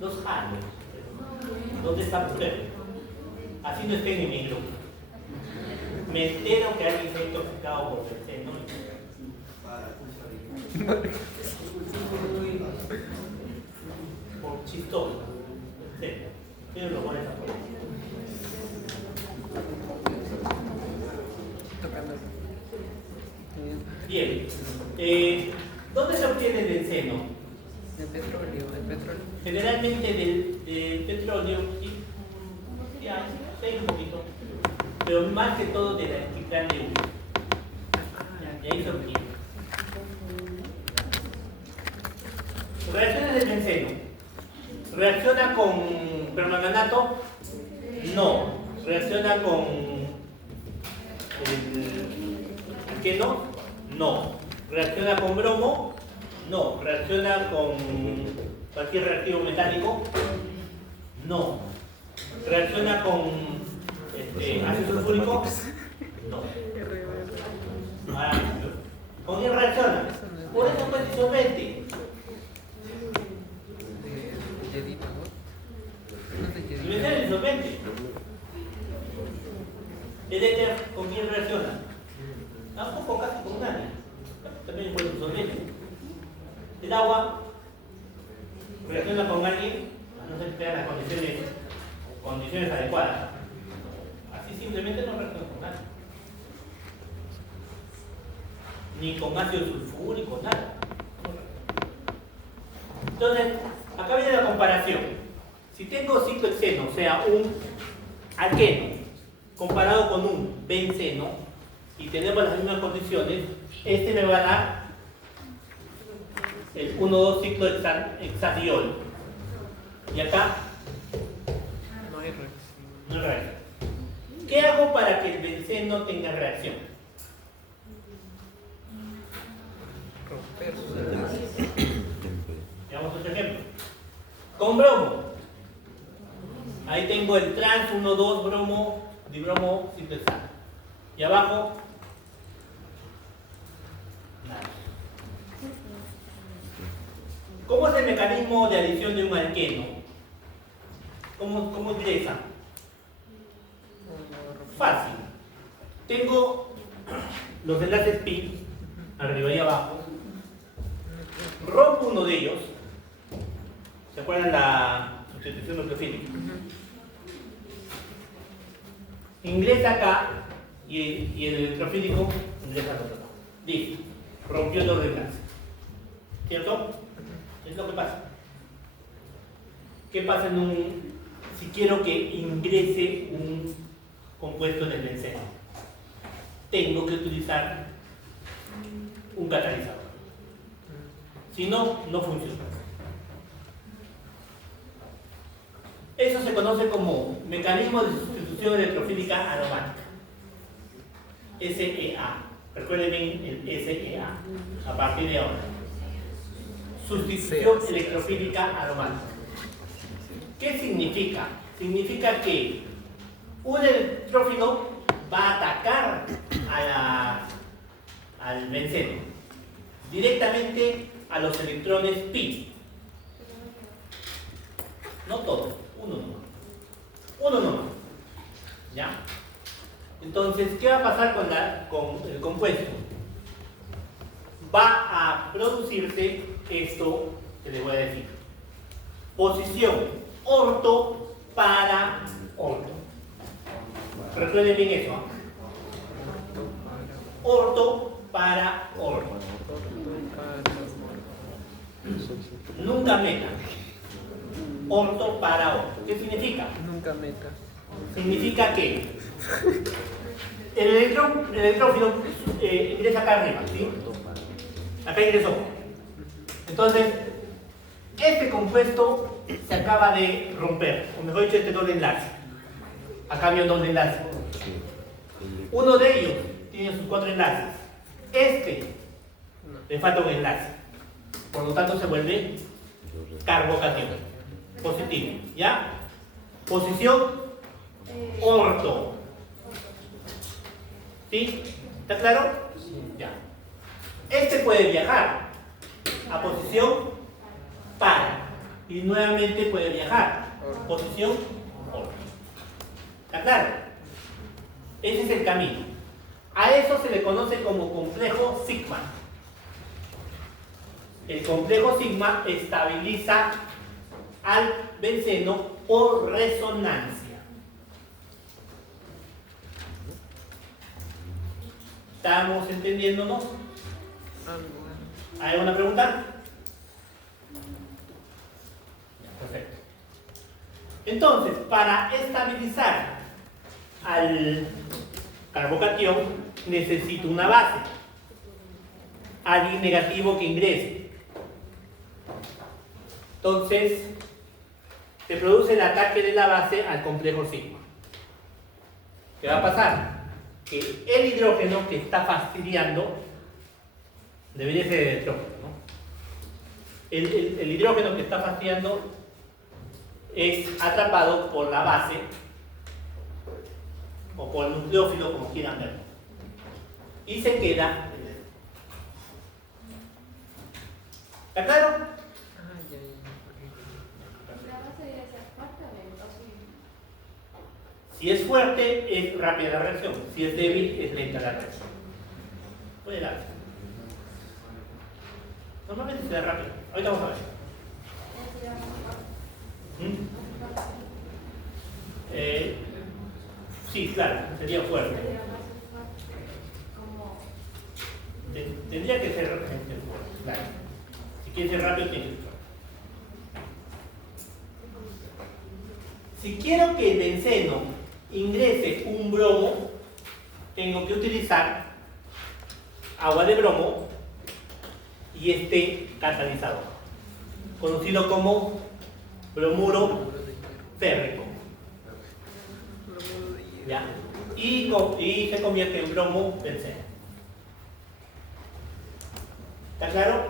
Los jalen, los desapuren. Así no estén en mi grupo. Me entero que alguien se ha intoxicado por benceno. chistoso. Sí, tiene lo bueno esa forma. Tocando. Bien. ¿Dónde se obtiene el benceno? Del petróleo, Generalmente del petróleo, sí, sí hay un poquito, pero más que todo de la espiral de uno. Y ahí se obtiene. Reacciones del benceno. ¿Reacciona con permanganato? No. ¿Reacciona con alqueno? No. ¿Reacciona con bromo? No. ¿Reacciona con cualquier reactivo metálico? No. ¿Reacciona con ácido sulfúrico? No. ¿Con quién reacciona? Por eso fue disolvente. Yedito, ¿no? No es de El yedito. benceno es disolvente. ¿El éter con quién reacciona? Tampoco casi con nadie. También fue disolvente. El agua reacciona con alguien, no se esperan las condiciones adecuadas. Así simplemente no reacciona con nadie. Ni con ácido sulfúrico, nada. Entonces, acá viene la comparación. Si tengo ciclohexeno, o sea, un alqueno, comparado con un benceno, y tenemos las mismas condiciones, este me va a dar el 1,2-ciclohexadiol. Y acá No hay reacción. no hay reacción. ¿Qué hago para que el benceno tenga reacción? Romper. Veamos otro ejemplo. Con bromo. Ahí tengo el trans 1,2 bromo, dibromo ciclohexano. Y abajo, nada. ¿Cómo es el mecanismo de adición de un alqueno? ¿Cómo ingresa? Fácil. Tengo los enlaces pi, arriba y abajo. Rompo uno de ellos. ¿Se acuerdan la sustitución nucleofílica? Ingresa acá y el electrofílico ingresa al otro lado. Listo. Rompió los enlaces. ¿Cierto? Es lo que pasa. ¿Qué pasa si quiero que ingrese un compuesto en el benceno? Tengo que utilizar un catalizador. Si no, no funciona. Eso se conoce como mecanismo de sustitución electrofílica aromática. SEA. Recuerden bien el SEA. A partir de ahora. Sustitución electrofílica aromática. ¿Qué significa? Significa que un electrófilo va a atacar al benceno directamente a los electrones pi. No todos, uno nomás. ¿Ya? Entonces, ¿qué va a pasar con el compuesto? Va a producirse esto que les voy a decir. Posición orto para orto. Recuerden bien eso. Orto para orto. Nunca meta. Orto para orto. ¿Qué significa? Nunca meta. Significa que el electrófilo ingresa acá arriba, ¿sí? Acá ingresó. Entonces, este compuesto se acaba de romper, o mejor dicho, este doble enlace. Acá había un doble enlace. Uno de ellos tiene sus 4 enlaces. Este le falta un enlace. Por lo tanto, se vuelve carbocatión. Positivo. ¿Ya? Posición orto. ¿Sí? ¿Está claro? Ya. Este puede viajar a posición par y nuevamente puede viajar a posición orto. ¿Está claro? Ese es el camino. A eso se le conoce como complejo sigma. El complejo sigma estabiliza al benceno por resonancia. ¿Estamos entendiéndonos? ¿Hay alguna pregunta? Perfecto. Entonces, para estabilizar al carbocatión necesito una base, alguien negativo que ingrese. Entonces, se produce el ataque de la base al complejo sigma. ¿Qué va a pasar? Que el hidrógeno que está fastidiando debería ser el electrón, ¿no? El hidrógeno que está fastidiando es atrapado por la base o por el nucleófilo, como quieran verlo, y se queda. ¿Está claro? La base debe ser fuerte o lenta, Si es fuerte, es rápida la reacción. Si es débil, es lenta la reacción. Puede dar. Normalmente se da rápido. Ahorita vamos a ver. Sí, claro, sería fuerte. Tendría que ser fuerte, claro. Si quiere ser rápido, tiene que ser fuerte. Si quiero que el benceno ingrese un bromo, tengo que utilizar agua de bromo y este catalizador, conocido como bromuro férrico. ¿Ya? Y se convierte en bromo benceno. ¿Está claro?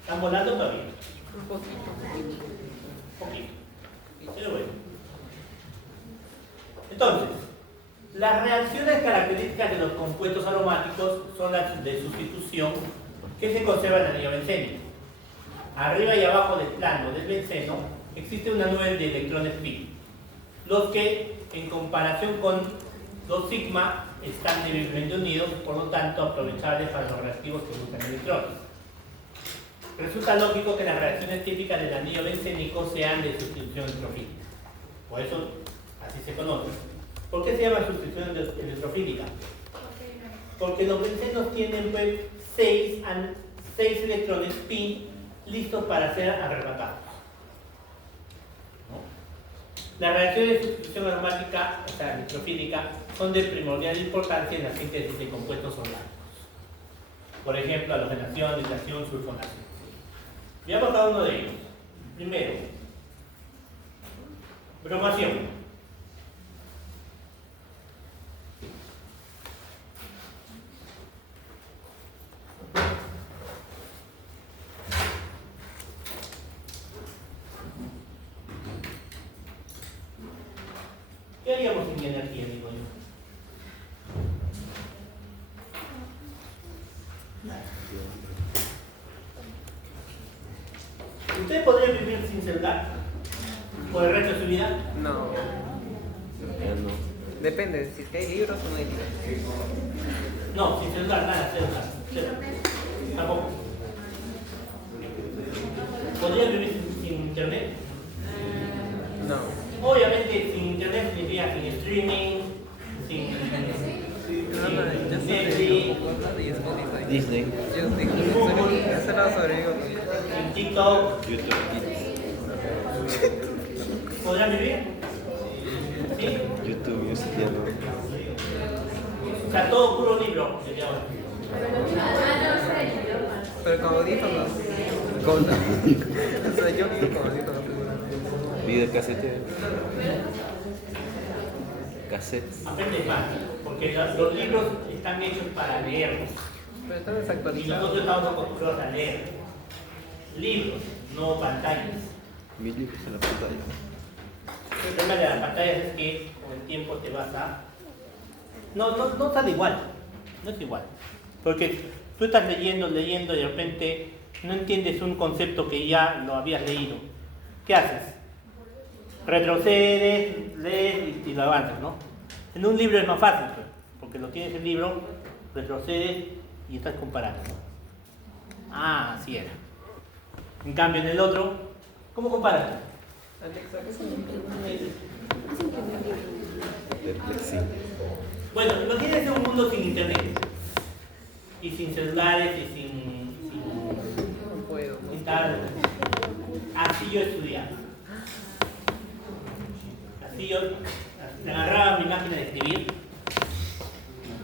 ¿Están volando todavía? Un poquito. Poquito. Pero bueno. Entonces, las reacciones características de los compuestos aromáticos son las de sustitución que se conservan en el anillo bencénico. Arriba y abajo del plano del benceno existe una nube de electrones pi, los que en comparación con 2 sigma están débilmente unidos, por lo tanto aprovechables para los reactivos que buscan electrones. Resulta lógico que las reacciones típicas del anillo bencénico sean de sustitución electrofílica. Por eso así se conoce. ¿Por qué se llama sustitución electrofílica? Porque los bencenos tienen 6 electrones pi listos para ser arrebatados. ¿No? Las reacciones de sustitución aromática, o sea, electrofílica, son de primordial importancia en la síntesis de compuestos orgánicos. Por ejemplo, halogenación, nitración, sulfonación. Veamos cada uno de ellos. Primero, bromación. ¿Qué haríamos sin energía, digo yo? ¿Usted podría vivir sin celular por el resto de su vida? No. Ya no. Depende, si es que hay libros o no hay libros. No, sin celular, nada, celular. Tampoco. ¿Podría vivir sin internet? No. Obviamente sin internet significa sin streaming, sin Yo Netflix, sobrevivo y Spotify. Disney, Yo solo sobrevivo. sin TikTok. YouTube Kids, ¿Podrán vivir? ¿Sí? YouTube Music ya no. O sea, todo puro libro desde ahora. Pero con audífonos. O sea, yo vivo con audífonos. Videocassette. Cassettes. Aprende más, porque los libros están hechos para leerlos. Pero están Y desactualizados. nosotros estamos acostumbrados a leer libros, no pantallas. Mil libros en la pantalla. El problema de las pantallas es que con el tiempo te vas a... No sale igual, no es igual. Porque tú estás leyendo y de repente no entiendes un concepto que ya lo habías leído. ¿Qué haces? Retrocedes, lees y lo avanzas, ¿no? En un libro es más fácil, porque lo tienes el libro, retrocedes y estás comparando, ¿no? Ah, así era. En cambio, en el otro, ¿cómo comparas? Alexa, ¿qué es un Perplexi. Bueno, imagínense un mundo sin internet. Y sin celulares y sin No puedo. tal. Así yo estudiaba. Así yo agarraba mi máquina de escribir.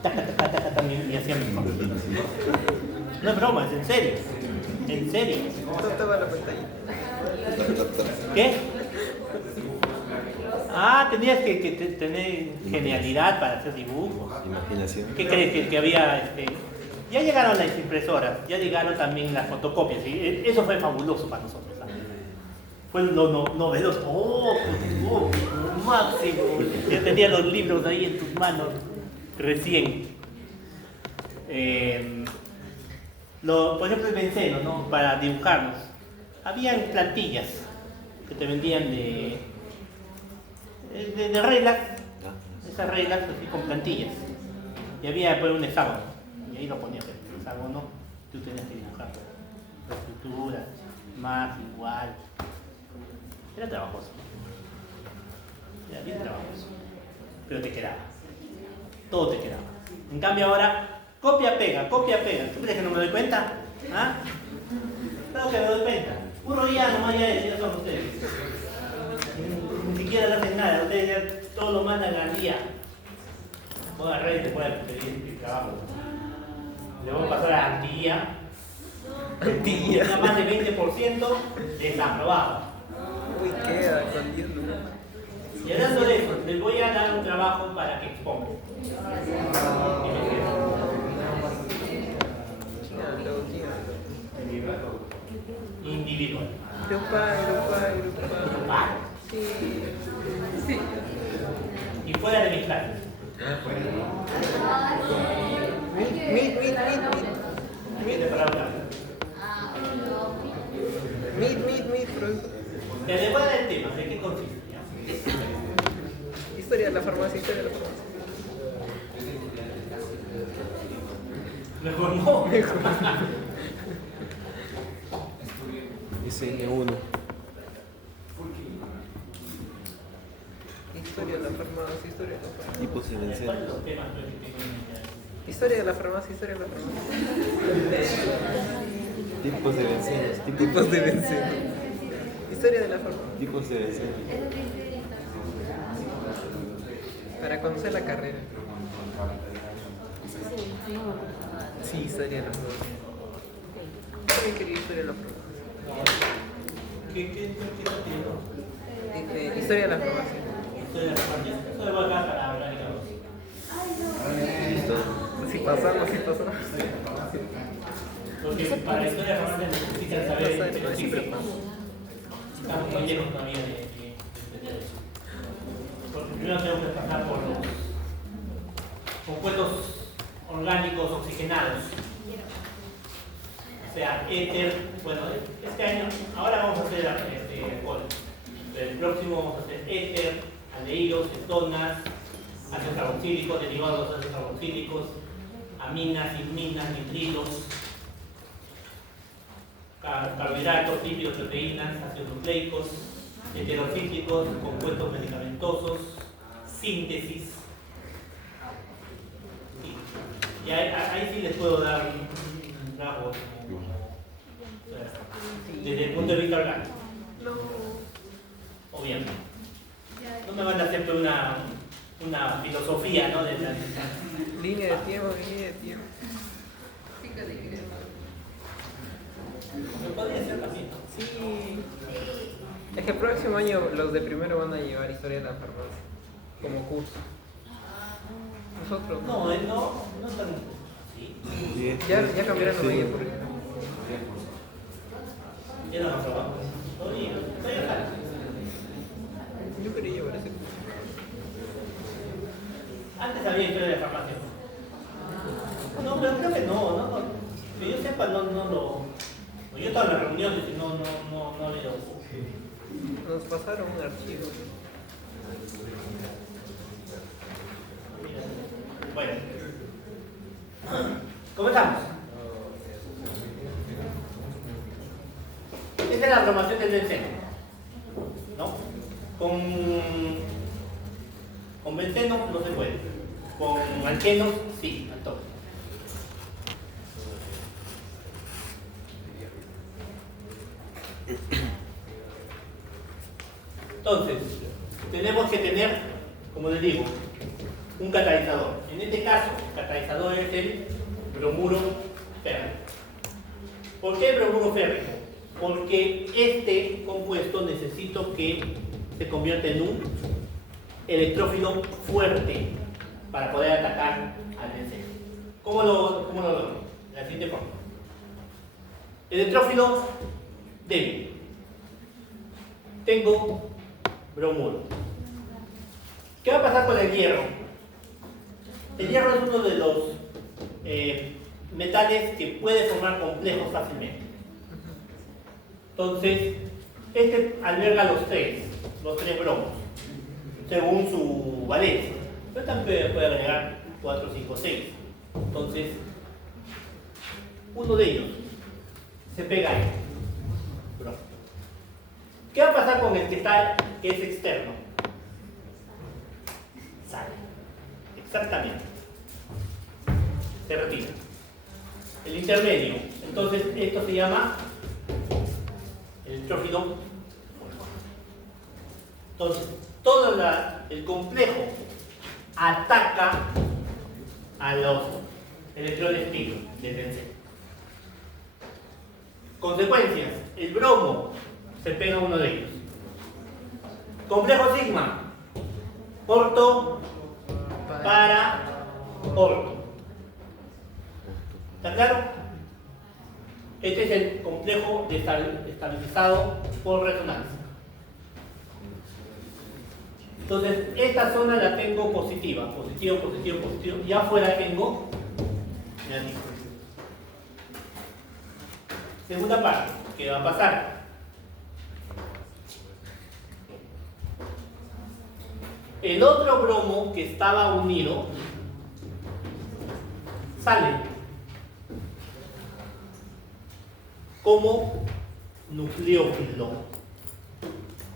Taca, taca, taca, también, y hacía mi cosa. No es broma, es en serio. En serio. ¿Dónde estaba la pantalla? ¿Qué? Ah, tenías que tener genialidad para hacer dibujos. Imaginación. ¿Qué crees que había? Ya llegaron las impresoras, ya llegaron también las fotocopias. Y eso fue fabuloso para nosotros. ¿Sabes? Fue lo novedoso. ¡Oh, máximo! Ya tenías los libros ahí en tus manos recién. Por ejemplo, el benceno, ¿no? Para dibujarlos. Habían plantillas que te vendían de reglas, esas reglas así con plantillas. Y había después un hexágono, y ahí lo ponías el hexágono, tú tenías que dibujar la estructura, más, igual. Era trabajoso. Era bien trabajoso. Pero te quedaba. Todo te quedaba. En cambio ahora, copia, pega, copia, pega. ¿Tú crees que no me doy cuenta? ¿Ah? Claro que me doy cuenta. Puro ya, nomás ya son ustedes. Ni siquiera le hacen nada, ustedes ya todo lo mandan al día. Voy a reír después de pedir el trabajo. Le voy a pasar a Antilla. Antilla. Tenía más de 20% desaprobado. Uy, queda escondiendo. Y hablando de eso, les voy a dar un trabajo para que expongan. Individual. Europa. Sí. Sí. Y fuera de mis clases. Vete para hablar. Profesor. Les voy a dar el tema, ¿de qué consiste? ¿Ya? Historia de la farmacia, historia de la farmacia. Mejor no. SN1. Historia de la farmacia, historia de la farmacia. Tipos de ¿Cuáles son benceno. los temas que tengo en mente? Historia de la farmacia, historia de la farmacia. Tipos de benceno. Tipos de benceno. Historia de la farmacia. Tipos de benceno. Para conocer la carrera. Sí, historia de la farmacia. También quería historia de la farmacia. ¿Qué está pidiendo? Historia de la farmacia. Estoy de la farmacia. Estoy acá para hablar de cabos. ¿Listo? Si pasamos. Porque para la historia de la farmacia necesitan saber de los ciclos. Estamos muy lejos todavía de entender eso. Porque primero tenemos que pasar por los compuestos orgánicos oxigenados. O sea, éter, bueno, este año, ahora vamos a hacer alcohol. El próximo vamos a hacer éter, aldehídos, cetonas, ácidos carboxílicos, derivados de los ácidos carboxílicos, aminas, imminas, nitrilos, carbohidratos, lípidos, proteínas, ácidos nucleicos, heterocíclicos, compuestos medicamentosos, síntesis. Sí. Y ahí sí les puedo dar un rasgo desde el punto de vista orgánico. Obviamente. No me van a hacer una filosofía, ¿no? Línea de tiempo. Me podría ser también. Sí. Es que el próximo año los de primero van a llevar historia de la farmacia como curso. Nosotros No tan. Sí. ya cambiaron los medios por Ya no lo aprobamos. Todavía. Yo quería llevar ese curso. Antes había historia de la farmacia. No, pero creo que no. Que yo sepa, no lo. Yo estaba en las reuniones y no ha habido. Nos pasaron un archivo. Bueno. Comenzamos. Esa es la bromación del benceno, ¿no? Con benceno no se puede. Con alquenos, sí, al toque. Entonces, tenemos que tener, como les digo, un catalizador. En este caso, el catalizador es el bromuro férrico. ¿Por qué el bromuro férrico? Porque este compuesto necesito que se convierta en un electrófilo fuerte para poder atacar al benceno. ¿Cómo lo logro? De la siguiente forma. Electrófilo débil. Tengo bromuro. ¿Qué va a pasar con el hierro? El hierro es uno de los metales que puede formar complejos fácilmente. Entonces, este alberga los tres bromos, según su valencia. Pero también puede agregar 4, 5, 6. Entonces, uno de ellos se pega ahí. Bromo. ¿Qué va a pasar con el que es externo? Sale. Exactamente. Se retira. El intermedio. Entonces, esto se llama electrófilo fuerte. Entonces, todo el complejo ataca a los electrones pico del benceno. Consecuencias: el bromo se pega a uno de ellos. Complejo sigma, orto para orto. ¿Está claro? Este es el complejo estabilizado por resonancia. Entonces, esta zona la tengo positiva, positivo, positivo, positivo, y afuera tengo negativo. Segunda parte, ¿qué va a pasar? El otro bromo que estaba unido sale como nucleófilo.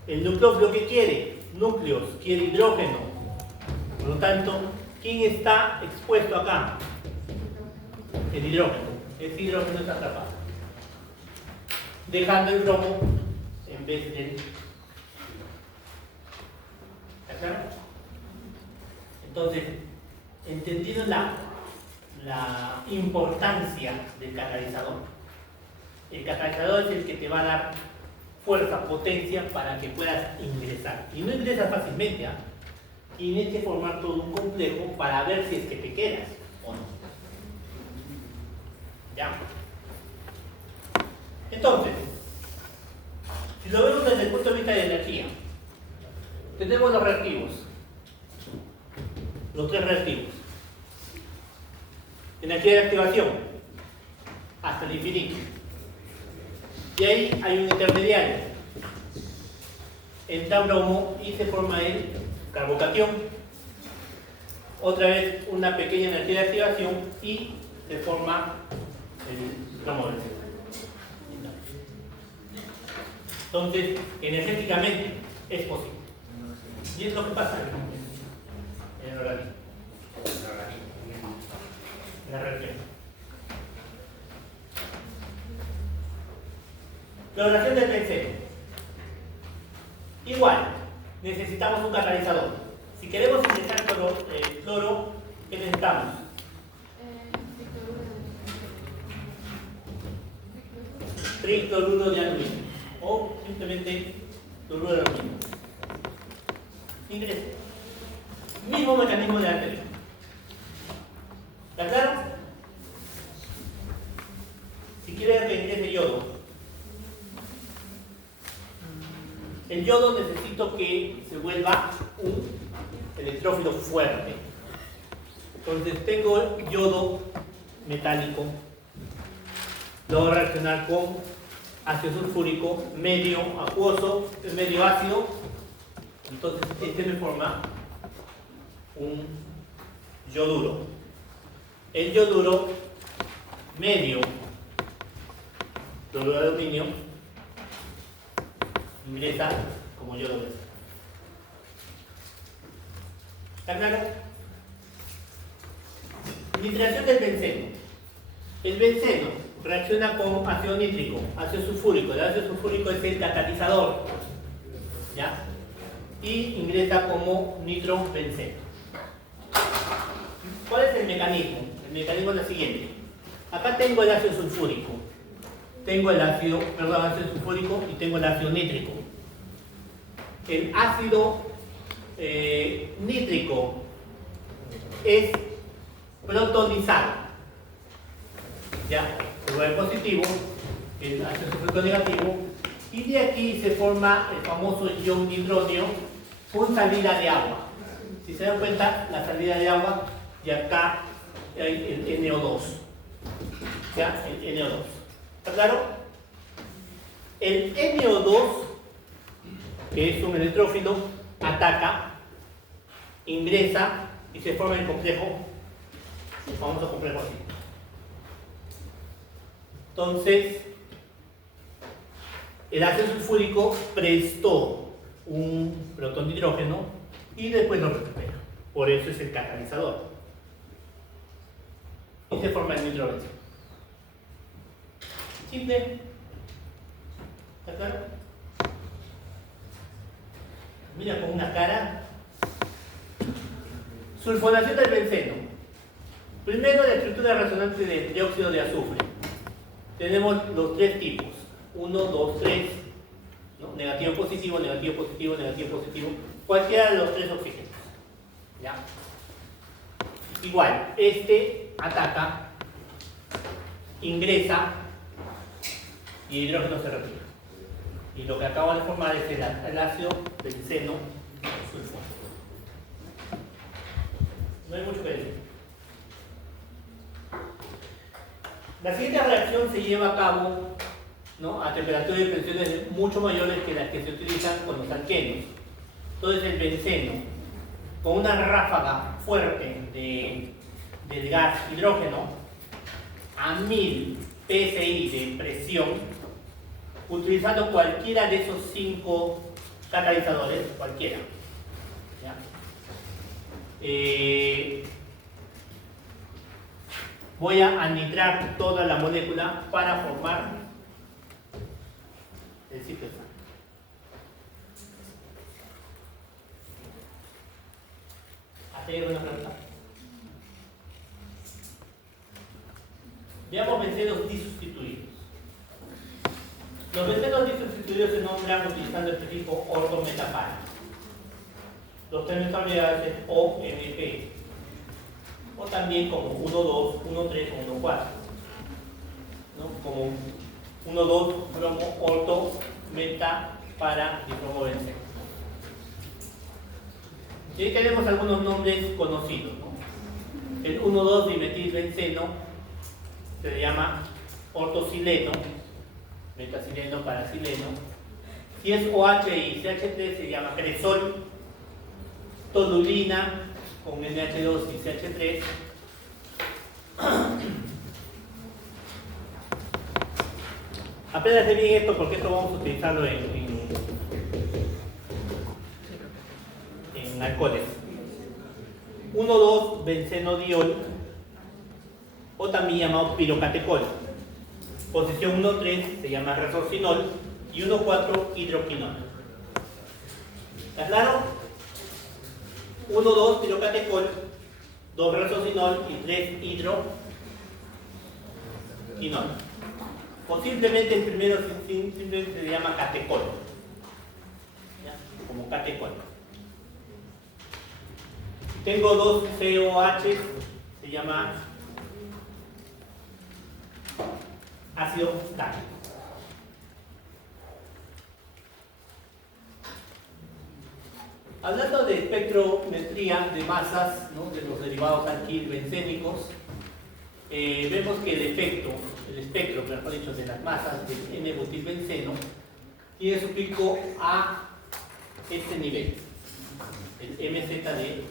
El nucleófilo, ¿qué quiere? Núcleos, quiere hidrógeno. Por lo tanto, ¿quién está expuesto acá? El hidrógeno. Ese hidrógeno está atrapado, dejando el bromo en vez del... ¿Está claro? Entonces, entendido la importancia del catalizador, el catalizador es el que te va a dar fuerza, potencia para que puedas ingresar. Y no ingresas fácilmente, ¿eh? Tienes que formar todo un complejo para ver si es que te quedas o no. ¿Ya? Entonces, si lo vemos desde el punto de vista de energía, tenemos los reactivos, los tres reactivos. Energía de activación, hasta el infinito. Y ahí hay un intermediario. Entra bromo y se forma el carbocatión. Otra vez una pequeña energía de activación y se forma el bromo del cielo. Entonces, energéticamente es posible. Y es lo que pasa en el organismo. En la reacción. Cloración del benceno. Igual, necesitamos un catalizador. Si queremos ingresar cloro, ¿qué necesitamos? Tricloruro de aluminio. O simplemente cloruro de aluminio. Ingresa. Mismo mecanismo de anterior. ¿Está claro? Si quiere que ingrese yodo, el yodo necesito que se vuelva un electrófilo fuerte. Entonces tengo yodo metálico, lo voy a reaccionar con ácido sulfúrico medio acuoso, medio ácido. Entonces este me forma un yoduro. El yoduro medio cloruro de aluminio ingresa como yodo benceno. ¿Está claro? Nitración del benceno. El benceno reacciona con ácido nítrico, ácido sulfúrico. El ácido sulfúrico es el catalizador, ¿ya? Y ingresa como nitrobenceno. ¿Cuál es el mecanismo? El mecanismo es el siguiente. Acá tengo el ácido sulfúrico, tengo el ácido sulfúrico y tengo el ácido nítrico. El ácido nítrico es protonizado, ¿ya? El positivo, el ácido sulfúrico negativo, y de aquí se forma el famoso ion nitronio con salida de agua. Si se dan cuenta, la salida de agua, y acá hay el NO2, ¿ya? El NO2. ¿Está claro? El NO2, que es un electrófilo, ataca, ingresa y se forma el complejo, el famoso complejo así. Entonces, el ácido sulfúrico prestó un protón de hidrógeno y después lo recupera. Por eso es el catalizador. Y se forma el nitrobenceno. Simple. ¿Está claro? Mira con una cara. Sulfonación del benceno. Primero, la estructura resonante de dióxido de azufre. Tenemos los tres tipos. 1, 2, 3. ¿No? Negativo, positivo, negativo, positivo, negativo, positivo. Cualquiera de los tres oxígenos. ¿Ya? Igual, este ataca, ingresa y el hidrógeno se retira. Y lo que acaba de formar es el ácido benceno sulfúrico. No hay mucho que decir. La siguiente reacción se lleva a cabo, ¿no?, a temperaturas y presiones mucho mayores que las que se utilizan con los alquenos. Entonces el benceno, con una ráfaga fuerte del gas hidrógeno a 1000 psi de presión, utilizando cualquiera de esos 5 catalizadores, cualquiera, ¿ya? Voy a anitrar toda la molécula para formar el ciclohexano. ¿Hasta ahí alguna pregunta? Veamos bencenos disustituidos. Los bencenos disustituidos se nombran utilizando el prefijo ortometapara. Los términos familiares es OMP, o también como 1, 2, 1, 3 o 1, 4, ¿no? Como 1, 2, bromo, orto, meta, para y bromo benceno. Y ahí tenemos algunos nombres conocidos, ¿no? El 1, 2 dimetilbenceno se le llama ortosileno, metacileno, paracileno. Si es OH y CH3 se llama cresol, tolulina con NH2 y CH3. Apréndase bien esto porque esto vamos a utilizarlo en alcoholes. 1,2 bencenodiol, o también llamado pirocatecol. Posición 1,3 se llama resorcinol y 1,4 hidroquinol. ¿Está claro? 1,2 pirocatecol, 2 resorcinol y 3 hidroquinol. O simplemente el primero simplemente se llama catecol, ¿ya? Como catecol. Tengo 2 COH, se llama ácido tánico. Hablando de espectrometría de masas, ¿no?, de los derivados alquil-bencénicos, vemos que el espectro, mejor dicho, de las masas del N-butilbenceno tiene su pico a este nivel, el MZ de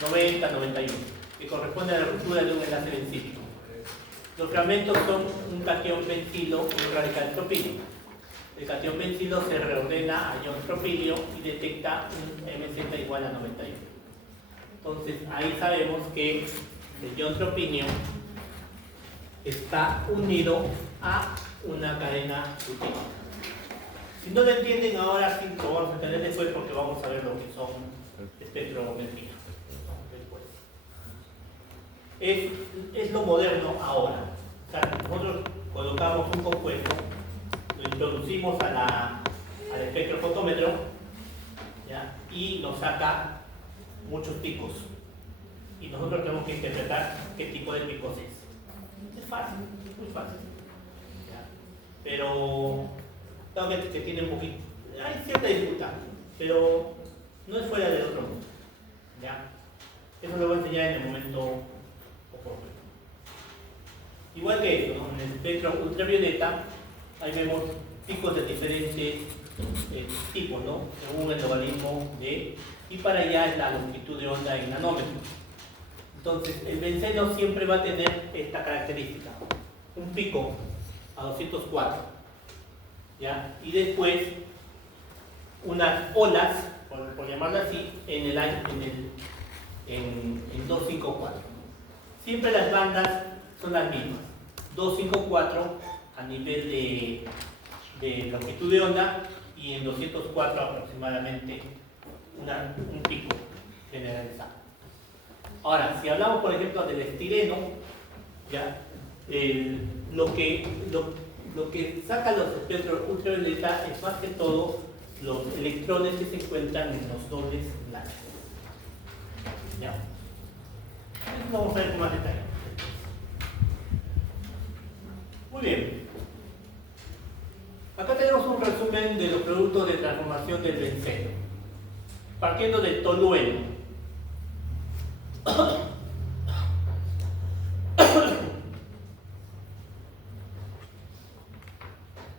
90-91, que corresponde a la ruptura de un enlace bencílico. Los fragmentos son un catión bencilo y un radical propílico. el catión bencilo se reordena a ion propilio y detecta un MZ igual a 91. Entonces ahí sabemos que el ion propinio está unido a una cadena butínica. Si no lo entienden ahora, sí lo vamos a entender después porque vamos a ver lo que son espectrometría. Es lo moderno ahora. O sea, nosotros colocamos un compuesto, lo introducimos al espectrofotómetro, ¿ya? Y nos saca muchos picos. Y nosotros tenemos que interpretar qué tipo de picos es. Es fácil, muy fácil. ¿Ya? Pero claro que tiene un poquito, hay cierta dificultad, pero no es fuera del otro mundo. ¿Ya? Eso lo voy a enseñar en el momento oportuno. Igual que esto, ¿no? En el espectro ultravioleta, ahí vemos picos de diferentes tipos, ¿no? Según el logaritmo de, y para allá es la longitud de onda en nanómetros. Entonces, el benceno siempre va a tener esta característica, un pico a 204, ¿ya? Y después unas olas, por llamarlo así, en 254. Siempre las bandas son las mismas, 254 a nivel de longitud de onda y en 204 aproximadamente un pico generalizado. Ahora, si hablamos por ejemplo del estireno, ¿ya? Lo que saca los espectros ultravioleta es más que todo los electrones que se encuentran en los dobles blancos. ¿Ya? Eso vamos a ver con más detalle. Muy bien. Acá tenemos un resumen de los productos de transformación del benceno. Partiendo del tolueno.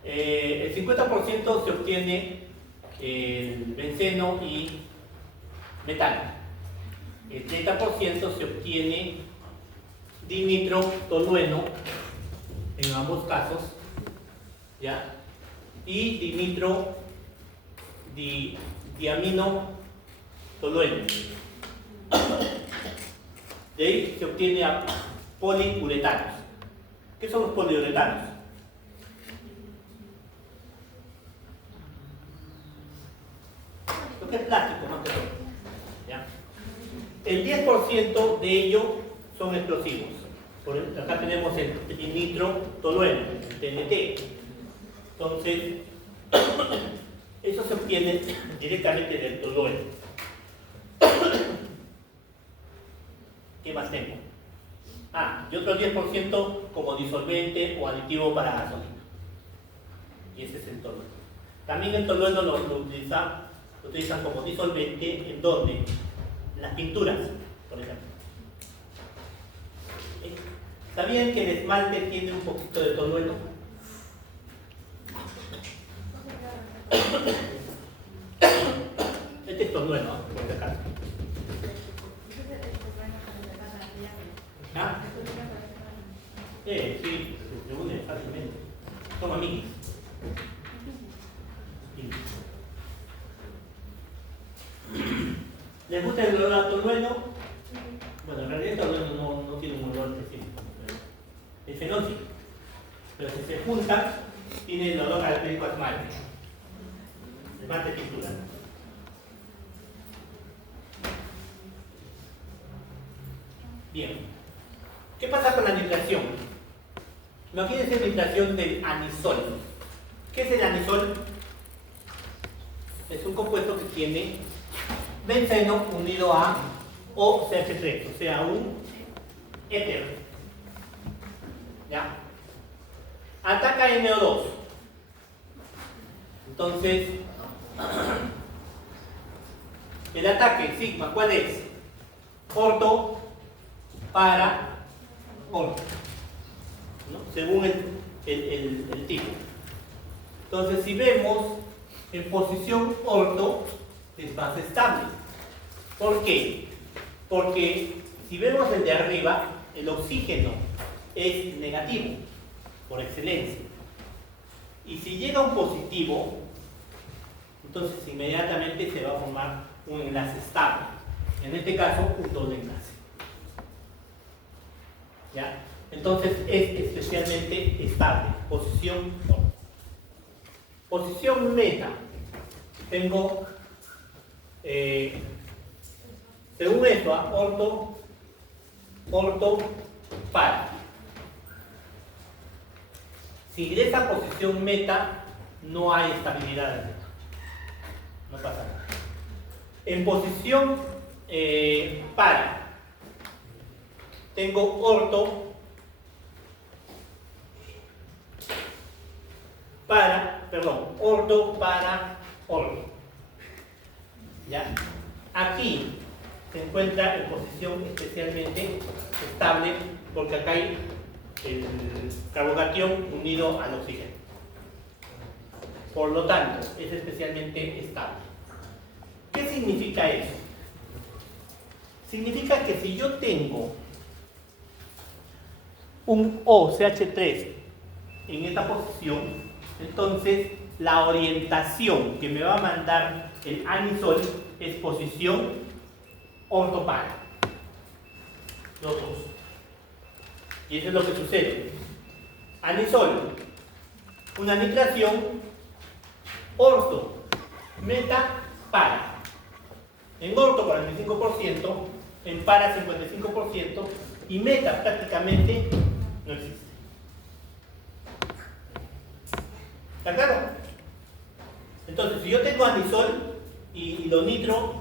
El 50% se obtiene el benceno y metano. El 30% se obtiene dinitrotolueno en ambos casos, ¿ya? Y diamino-tolueno. De ahí se obtiene a poliuretanos. ¿Qué son los poliuretanos? Lo que es plástico, más que todo. ¿Ya? El 10% de ellos son explosivos. Por ejemplo, acá tenemos el dinitrotolueno, el TNT. Entonces, eso se obtiene directamente del tolueno. ¿Qué más tengo? Y otro 10% como disolvente o aditivo para gasolina. Y ese es el tolueno. También el tolueno lo utilizan como disolvente en donde las pinturas, por ejemplo. ¿Sabían que el esmalte tiene un poquito de tolueno? Este es tolueno, por si acaso. ¿Ah? Sí, se une fácilmente. Son amigos. ¿Les gusta el olor a tolueno? Bueno, en realidad el tolueno no tiene un olor específico. El fenol sí. Pero si se juntan, tiene el olor característico a esmalte. Esmalte pintura. Bien. ¿Qué pasa con la nitración? Imagínense la nitración del anisol. ¿Qué es el anisol? Es un compuesto que tiene benceno unido a OCH3, o sea, un éter. ¿Ya? Ataca NO2. Entonces, el ataque sigma, ¿cuál es? Orto para orto, ¿no? Según el tipo. Entonces, si vemos en posición orto, es más estable. ¿Por qué? Porque si vemos el de arriba, el oxígeno es negativo, por excelencia. Y si llega un positivo, entonces inmediatamente se va a formar un enlace estable. En este caso, un doble enlace. ¿Ya? Entonces es especialmente estable. Posición orto. Posición meta. Tengo, según esto, orto, para. Si ingresa a posición meta, no hay estabilidad del meta. No pasa nada. En posición para, tengo orto para orto. ¿Ya? Aquí se encuentra en posición especialmente estable porque acá hay el carbocatión unido al oxígeno. Por lo tanto, es especialmente estable. ¿Qué significa eso? Significa que si yo tengo un OCH3 en esta posición, entonces la orientación que me va a mandar el anisol es posición ortopara. Los dos. Y eso es lo que sucede. Anisol, una nitración, orto, meta, para. En orto 45%, en para 55% y meta prácticamente no existe. ¿Está claro? Entonces, si yo tengo anisol y lo nitro,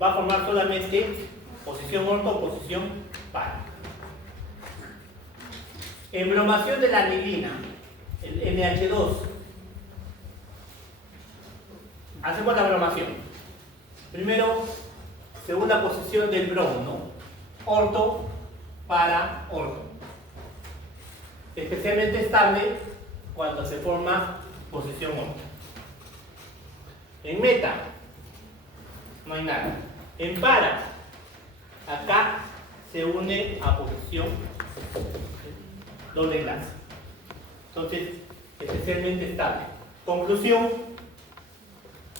va a formar solamente posición orto o posición para. Embromación de la anilina, el NH2. Hacemos la bromación. Primero, segunda posición del bromo, ¿no? Orto para orto. Especialmente estable cuando se forma posición orto. En meta, no hay nada. En para, acá se une a posición doble enlace. Entonces, especialmente estable. Conclusión,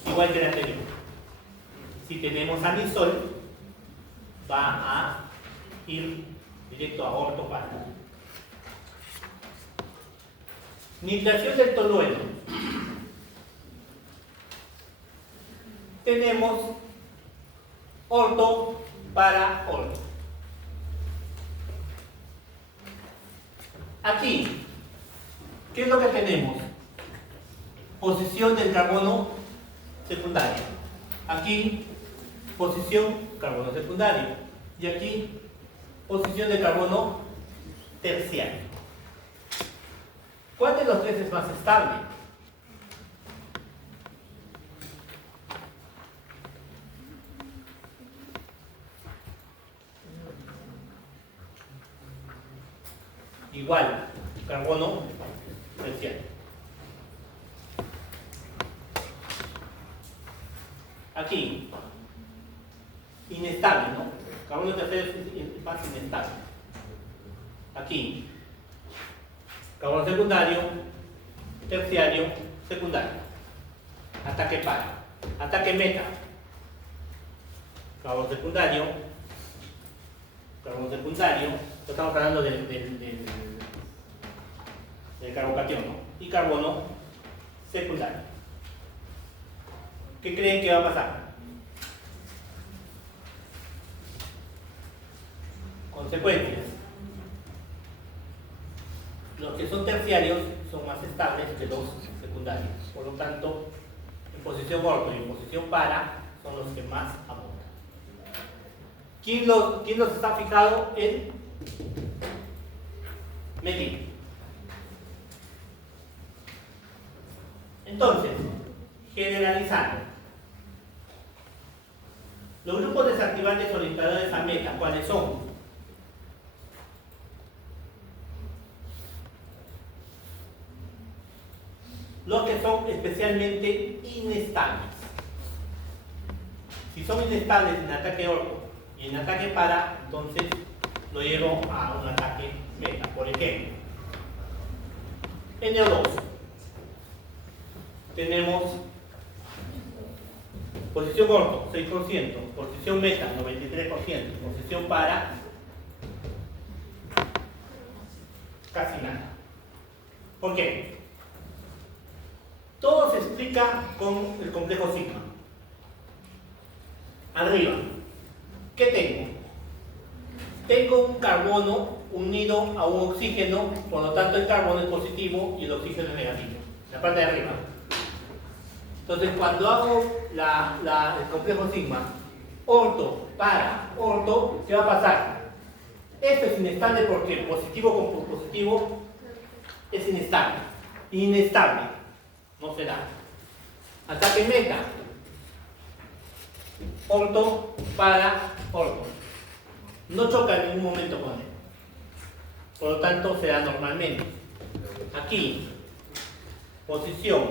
igual que la anterior. Si tenemos anisol, va a ir directo a orto para. Nitración del tolueno. Tenemos orto para orto. Aquí, ¿qué es lo que tenemos? Posición del carbono secundario. Aquí, posición carbono secundario. Y aquí, posición de carbono terciario. ¿Cuál de los tres es más estable? Igual, carbono terciario. Aquí, inestable, ¿no? Carbono terciario es más inestable. Aquí, carbono secundario, terciario, secundario. Ataque para. Ataque meta. Carbono secundario, estamos hablando del carbocatión, ¿no? Y carbono secundario. ¿Qué creen que va a pasar? Consecuencias. Los que son terciarios son más estables que los secundarios. Por lo tanto, en posición orto y en posición para son los que más aportan. ¿Quién los está fijado en metil? Entonces, generalizando, los grupos desactivantes orientadores a meta, ¿cuáles son? Los que son especialmente inestables. Si son inestables en ataque orto y en ataque para, entonces lo llevo a un ataque meta. Por ejemplo, NO2. tenemos posición orto 6%, posición meta 93%, posición para casi nada. ¿Por qué? Todo se explica con el complejo sigma. Arriba, ¿qué tengo? Tengo un carbono unido a un oxígeno, por lo tanto el carbono es positivo y el oxígeno es negativo, la parte de arriba. Entonces cuando hago el complejo sigma, orto para orto, ¿qué va a pasar? Esto es inestable porque positivo con positivo es inestable. Inestable, no se da. Ataque meta, orto para orto. No choca en ningún momento con él. Por lo tanto, se da normalmente. Aquí, posición,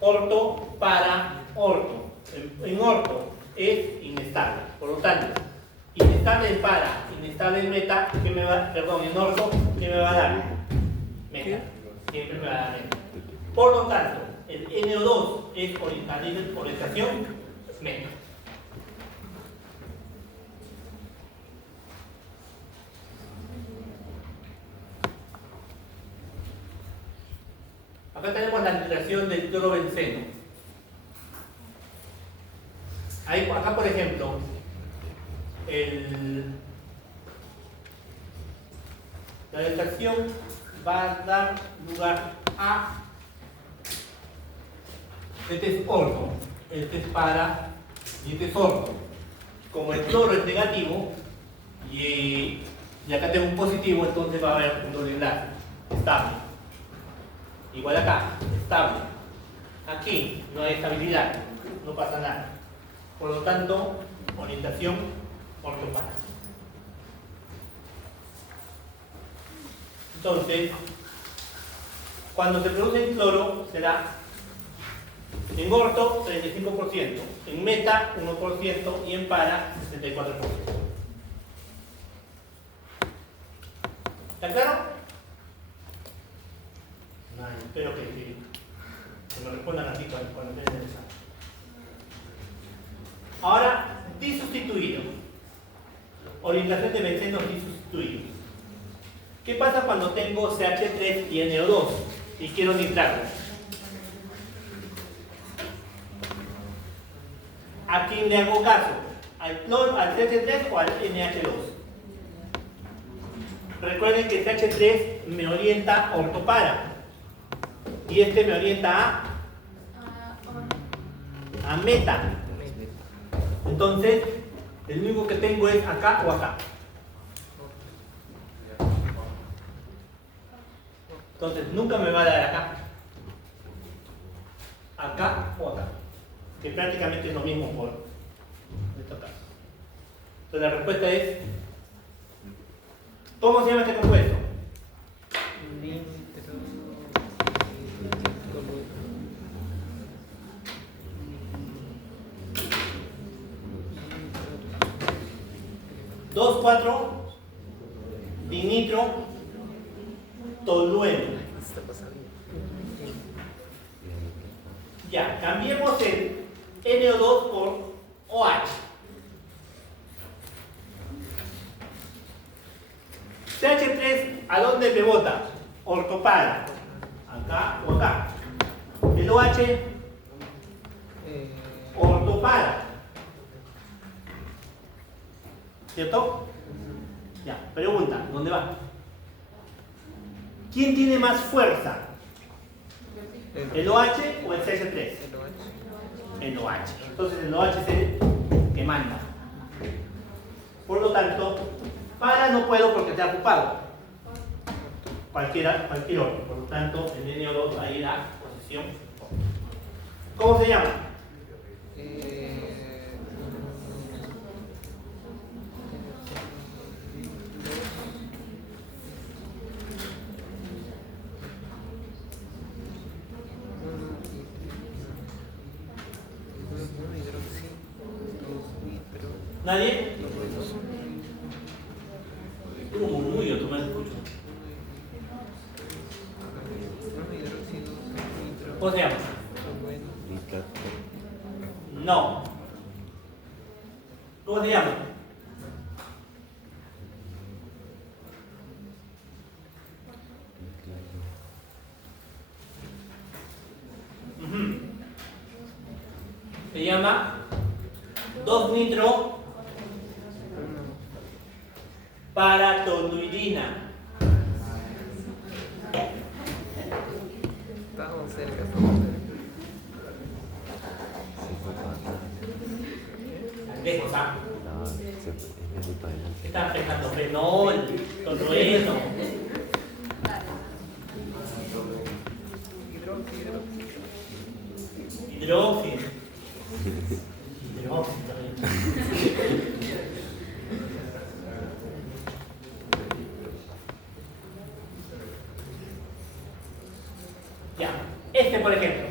orto para orto. En orto es inestable. Por lo tanto, inestable en para, inestable en meta, ¿qué me va? Perdón, en orto, ¿qué me va a dar? Meta. Siempre me va a dar meta. Por lo tanto, el NO2 es orientación meta. Acá tenemos la nitración del clorobenceno. Acá, por ejemplo, la nitración va a dar lugar a este es orto, este es para y este es orto. Como el cloro es negativo y acá tengo un positivo, entonces va a haber un doble enlace estable. Igual acá, estable. Aquí no hay estabilidad, no pasa nada. Por lo tanto, orientación ortopara. Entonces, cuando se produce en cloro, será en orto 35%, en meta 1% y en para 64%. ¿Está claro? Espero que me respondan así cuando estén interesados. Ahora, disustituido. Orientación de bencenos disustituidos. ¿Qué pasa cuando tengo CH3 y NO2 y quiero nitrarlos? ¿A quién le hago caso? ¿Al CH3 o al NH2? Recuerden que CH3 me orienta ortopara. Y este me orienta a meta. Entonces, el único que tengo es acá o acá. Entonces, nunca me va a dar acá o acá. Que prácticamente es lo mismo por estos casos. Entonces, la respuesta es: ¿cómo se llama este compuesto? Dos, 4 dinitro tolueno. Ya, cambiemos el NO2 por OH. CH3, ¿a dónde me bota? Ortopara. Acá o acá. El OH, ortopara. ¿Cierto? Ya, pregunta, ¿dónde va? ¿Quién tiene más fuerza? ¿El OH o el CH3? El OH. Entonces el OH es el que manda. Por lo tanto, para no puedo porque está ocupado. Cualquier otro. Por lo tanto, el NO2 ahí la posición. ¿Cómo se llama? ¿Nadie? Tengo un murmullo, tú me escucho. ¿Cómo se llama? No. ¿Cómo se llama? Ujú. Se llama 2-nitro paratoluidina. Estamos cerca. Lejos, ¿ah? No, eso todavía no. Están pensando fenol, tolueno. Hidróxido. Hidróxido. Ya, este por ejemplo.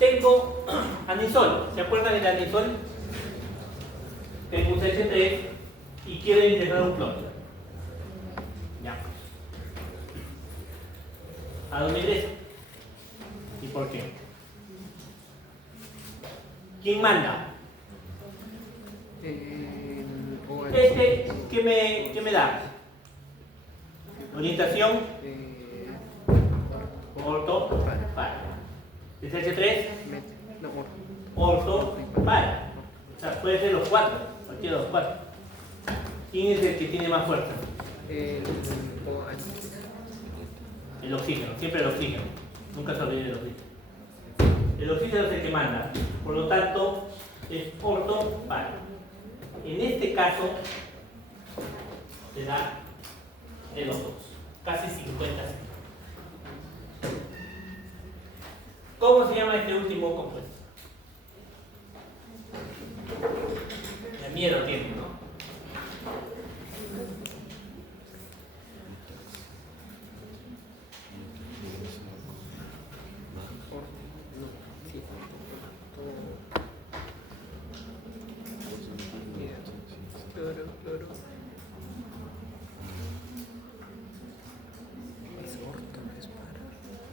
Tengo anisol. ¿Se acuerdan del anisol? Tengo un CH3 y quiero integrar un cloro. Ya. ¿A dónde ingresa? ¿Y por qué? ¿Quién manda? Este, ¿qué me da? Orientación, orto, para. El CH3, orto, para. O sea, puede ser los cuatro, cualquiera de los cuatro. ¿Quién es el que tiene más fuerza? El oxígeno, siempre el oxígeno. Nunca se olvide del oxígeno. El oxígeno es el que manda, por lo tanto es orto para. En este caso se da de los dos, casi 50. ¿Cómo se llama este último compuesto? La miedo tiene, ¿no?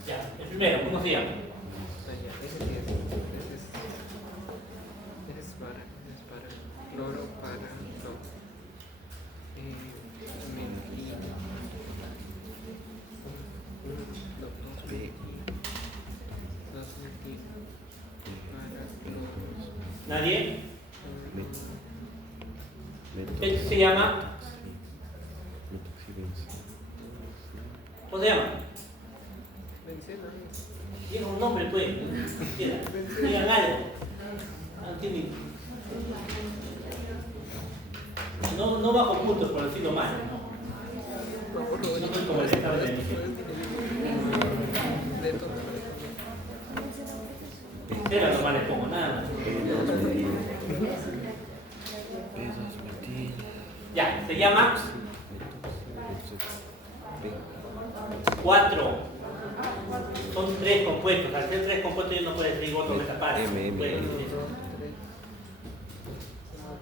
Ya, el primero, ¿cómo se llama? ¿Nadie? Este se llama. ¿Cómo se llama? Diga un nombre, pues. Digan algo. No bajo puntos por decirlo mal. No soy como el estado de Cero nomás le pongo nada. Ya, se llama 4. Son 3 compuestos. Al ser 3 compuestos yo no puedo decir otro de esta parte.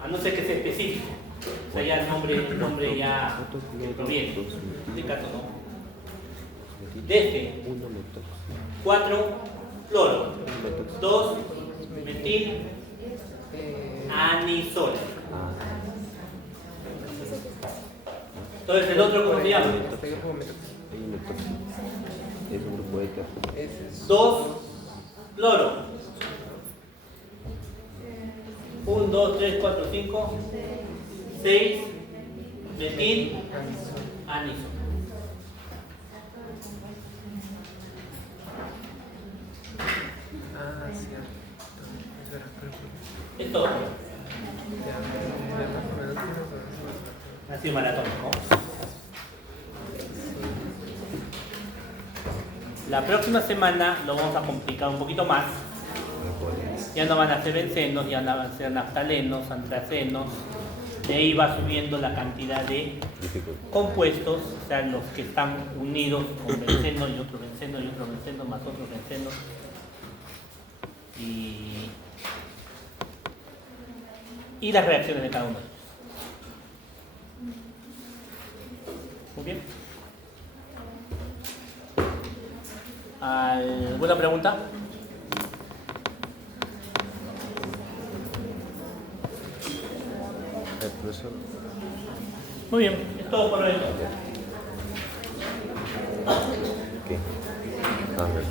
A no ser que sea específico. O sea, ya el nombre ya proviene. De caso no. Desde 4 cloro, 2 metil anisol. Entonces el otro, ¿cómo se llama? 2 cloro. 1, 2, 3, 4, 5, 6 metil anisol. Es todo. Así maratón, ¿no? La próxima semana lo vamos a complicar un poquito más. Ya no van a ser bencenos, ya van a ser naftalenos, antracenos. De ahí va subiendo la cantidad de compuestos, o sea, los que están unidos con benceno y otro benceno y otro benceno más otro benceno. Y las reacciones de cada uno de ellos. Muy bien. ¿Alguna pregunta? Eso. Muy bien, es todo por hoy. ¿Qué? A ver.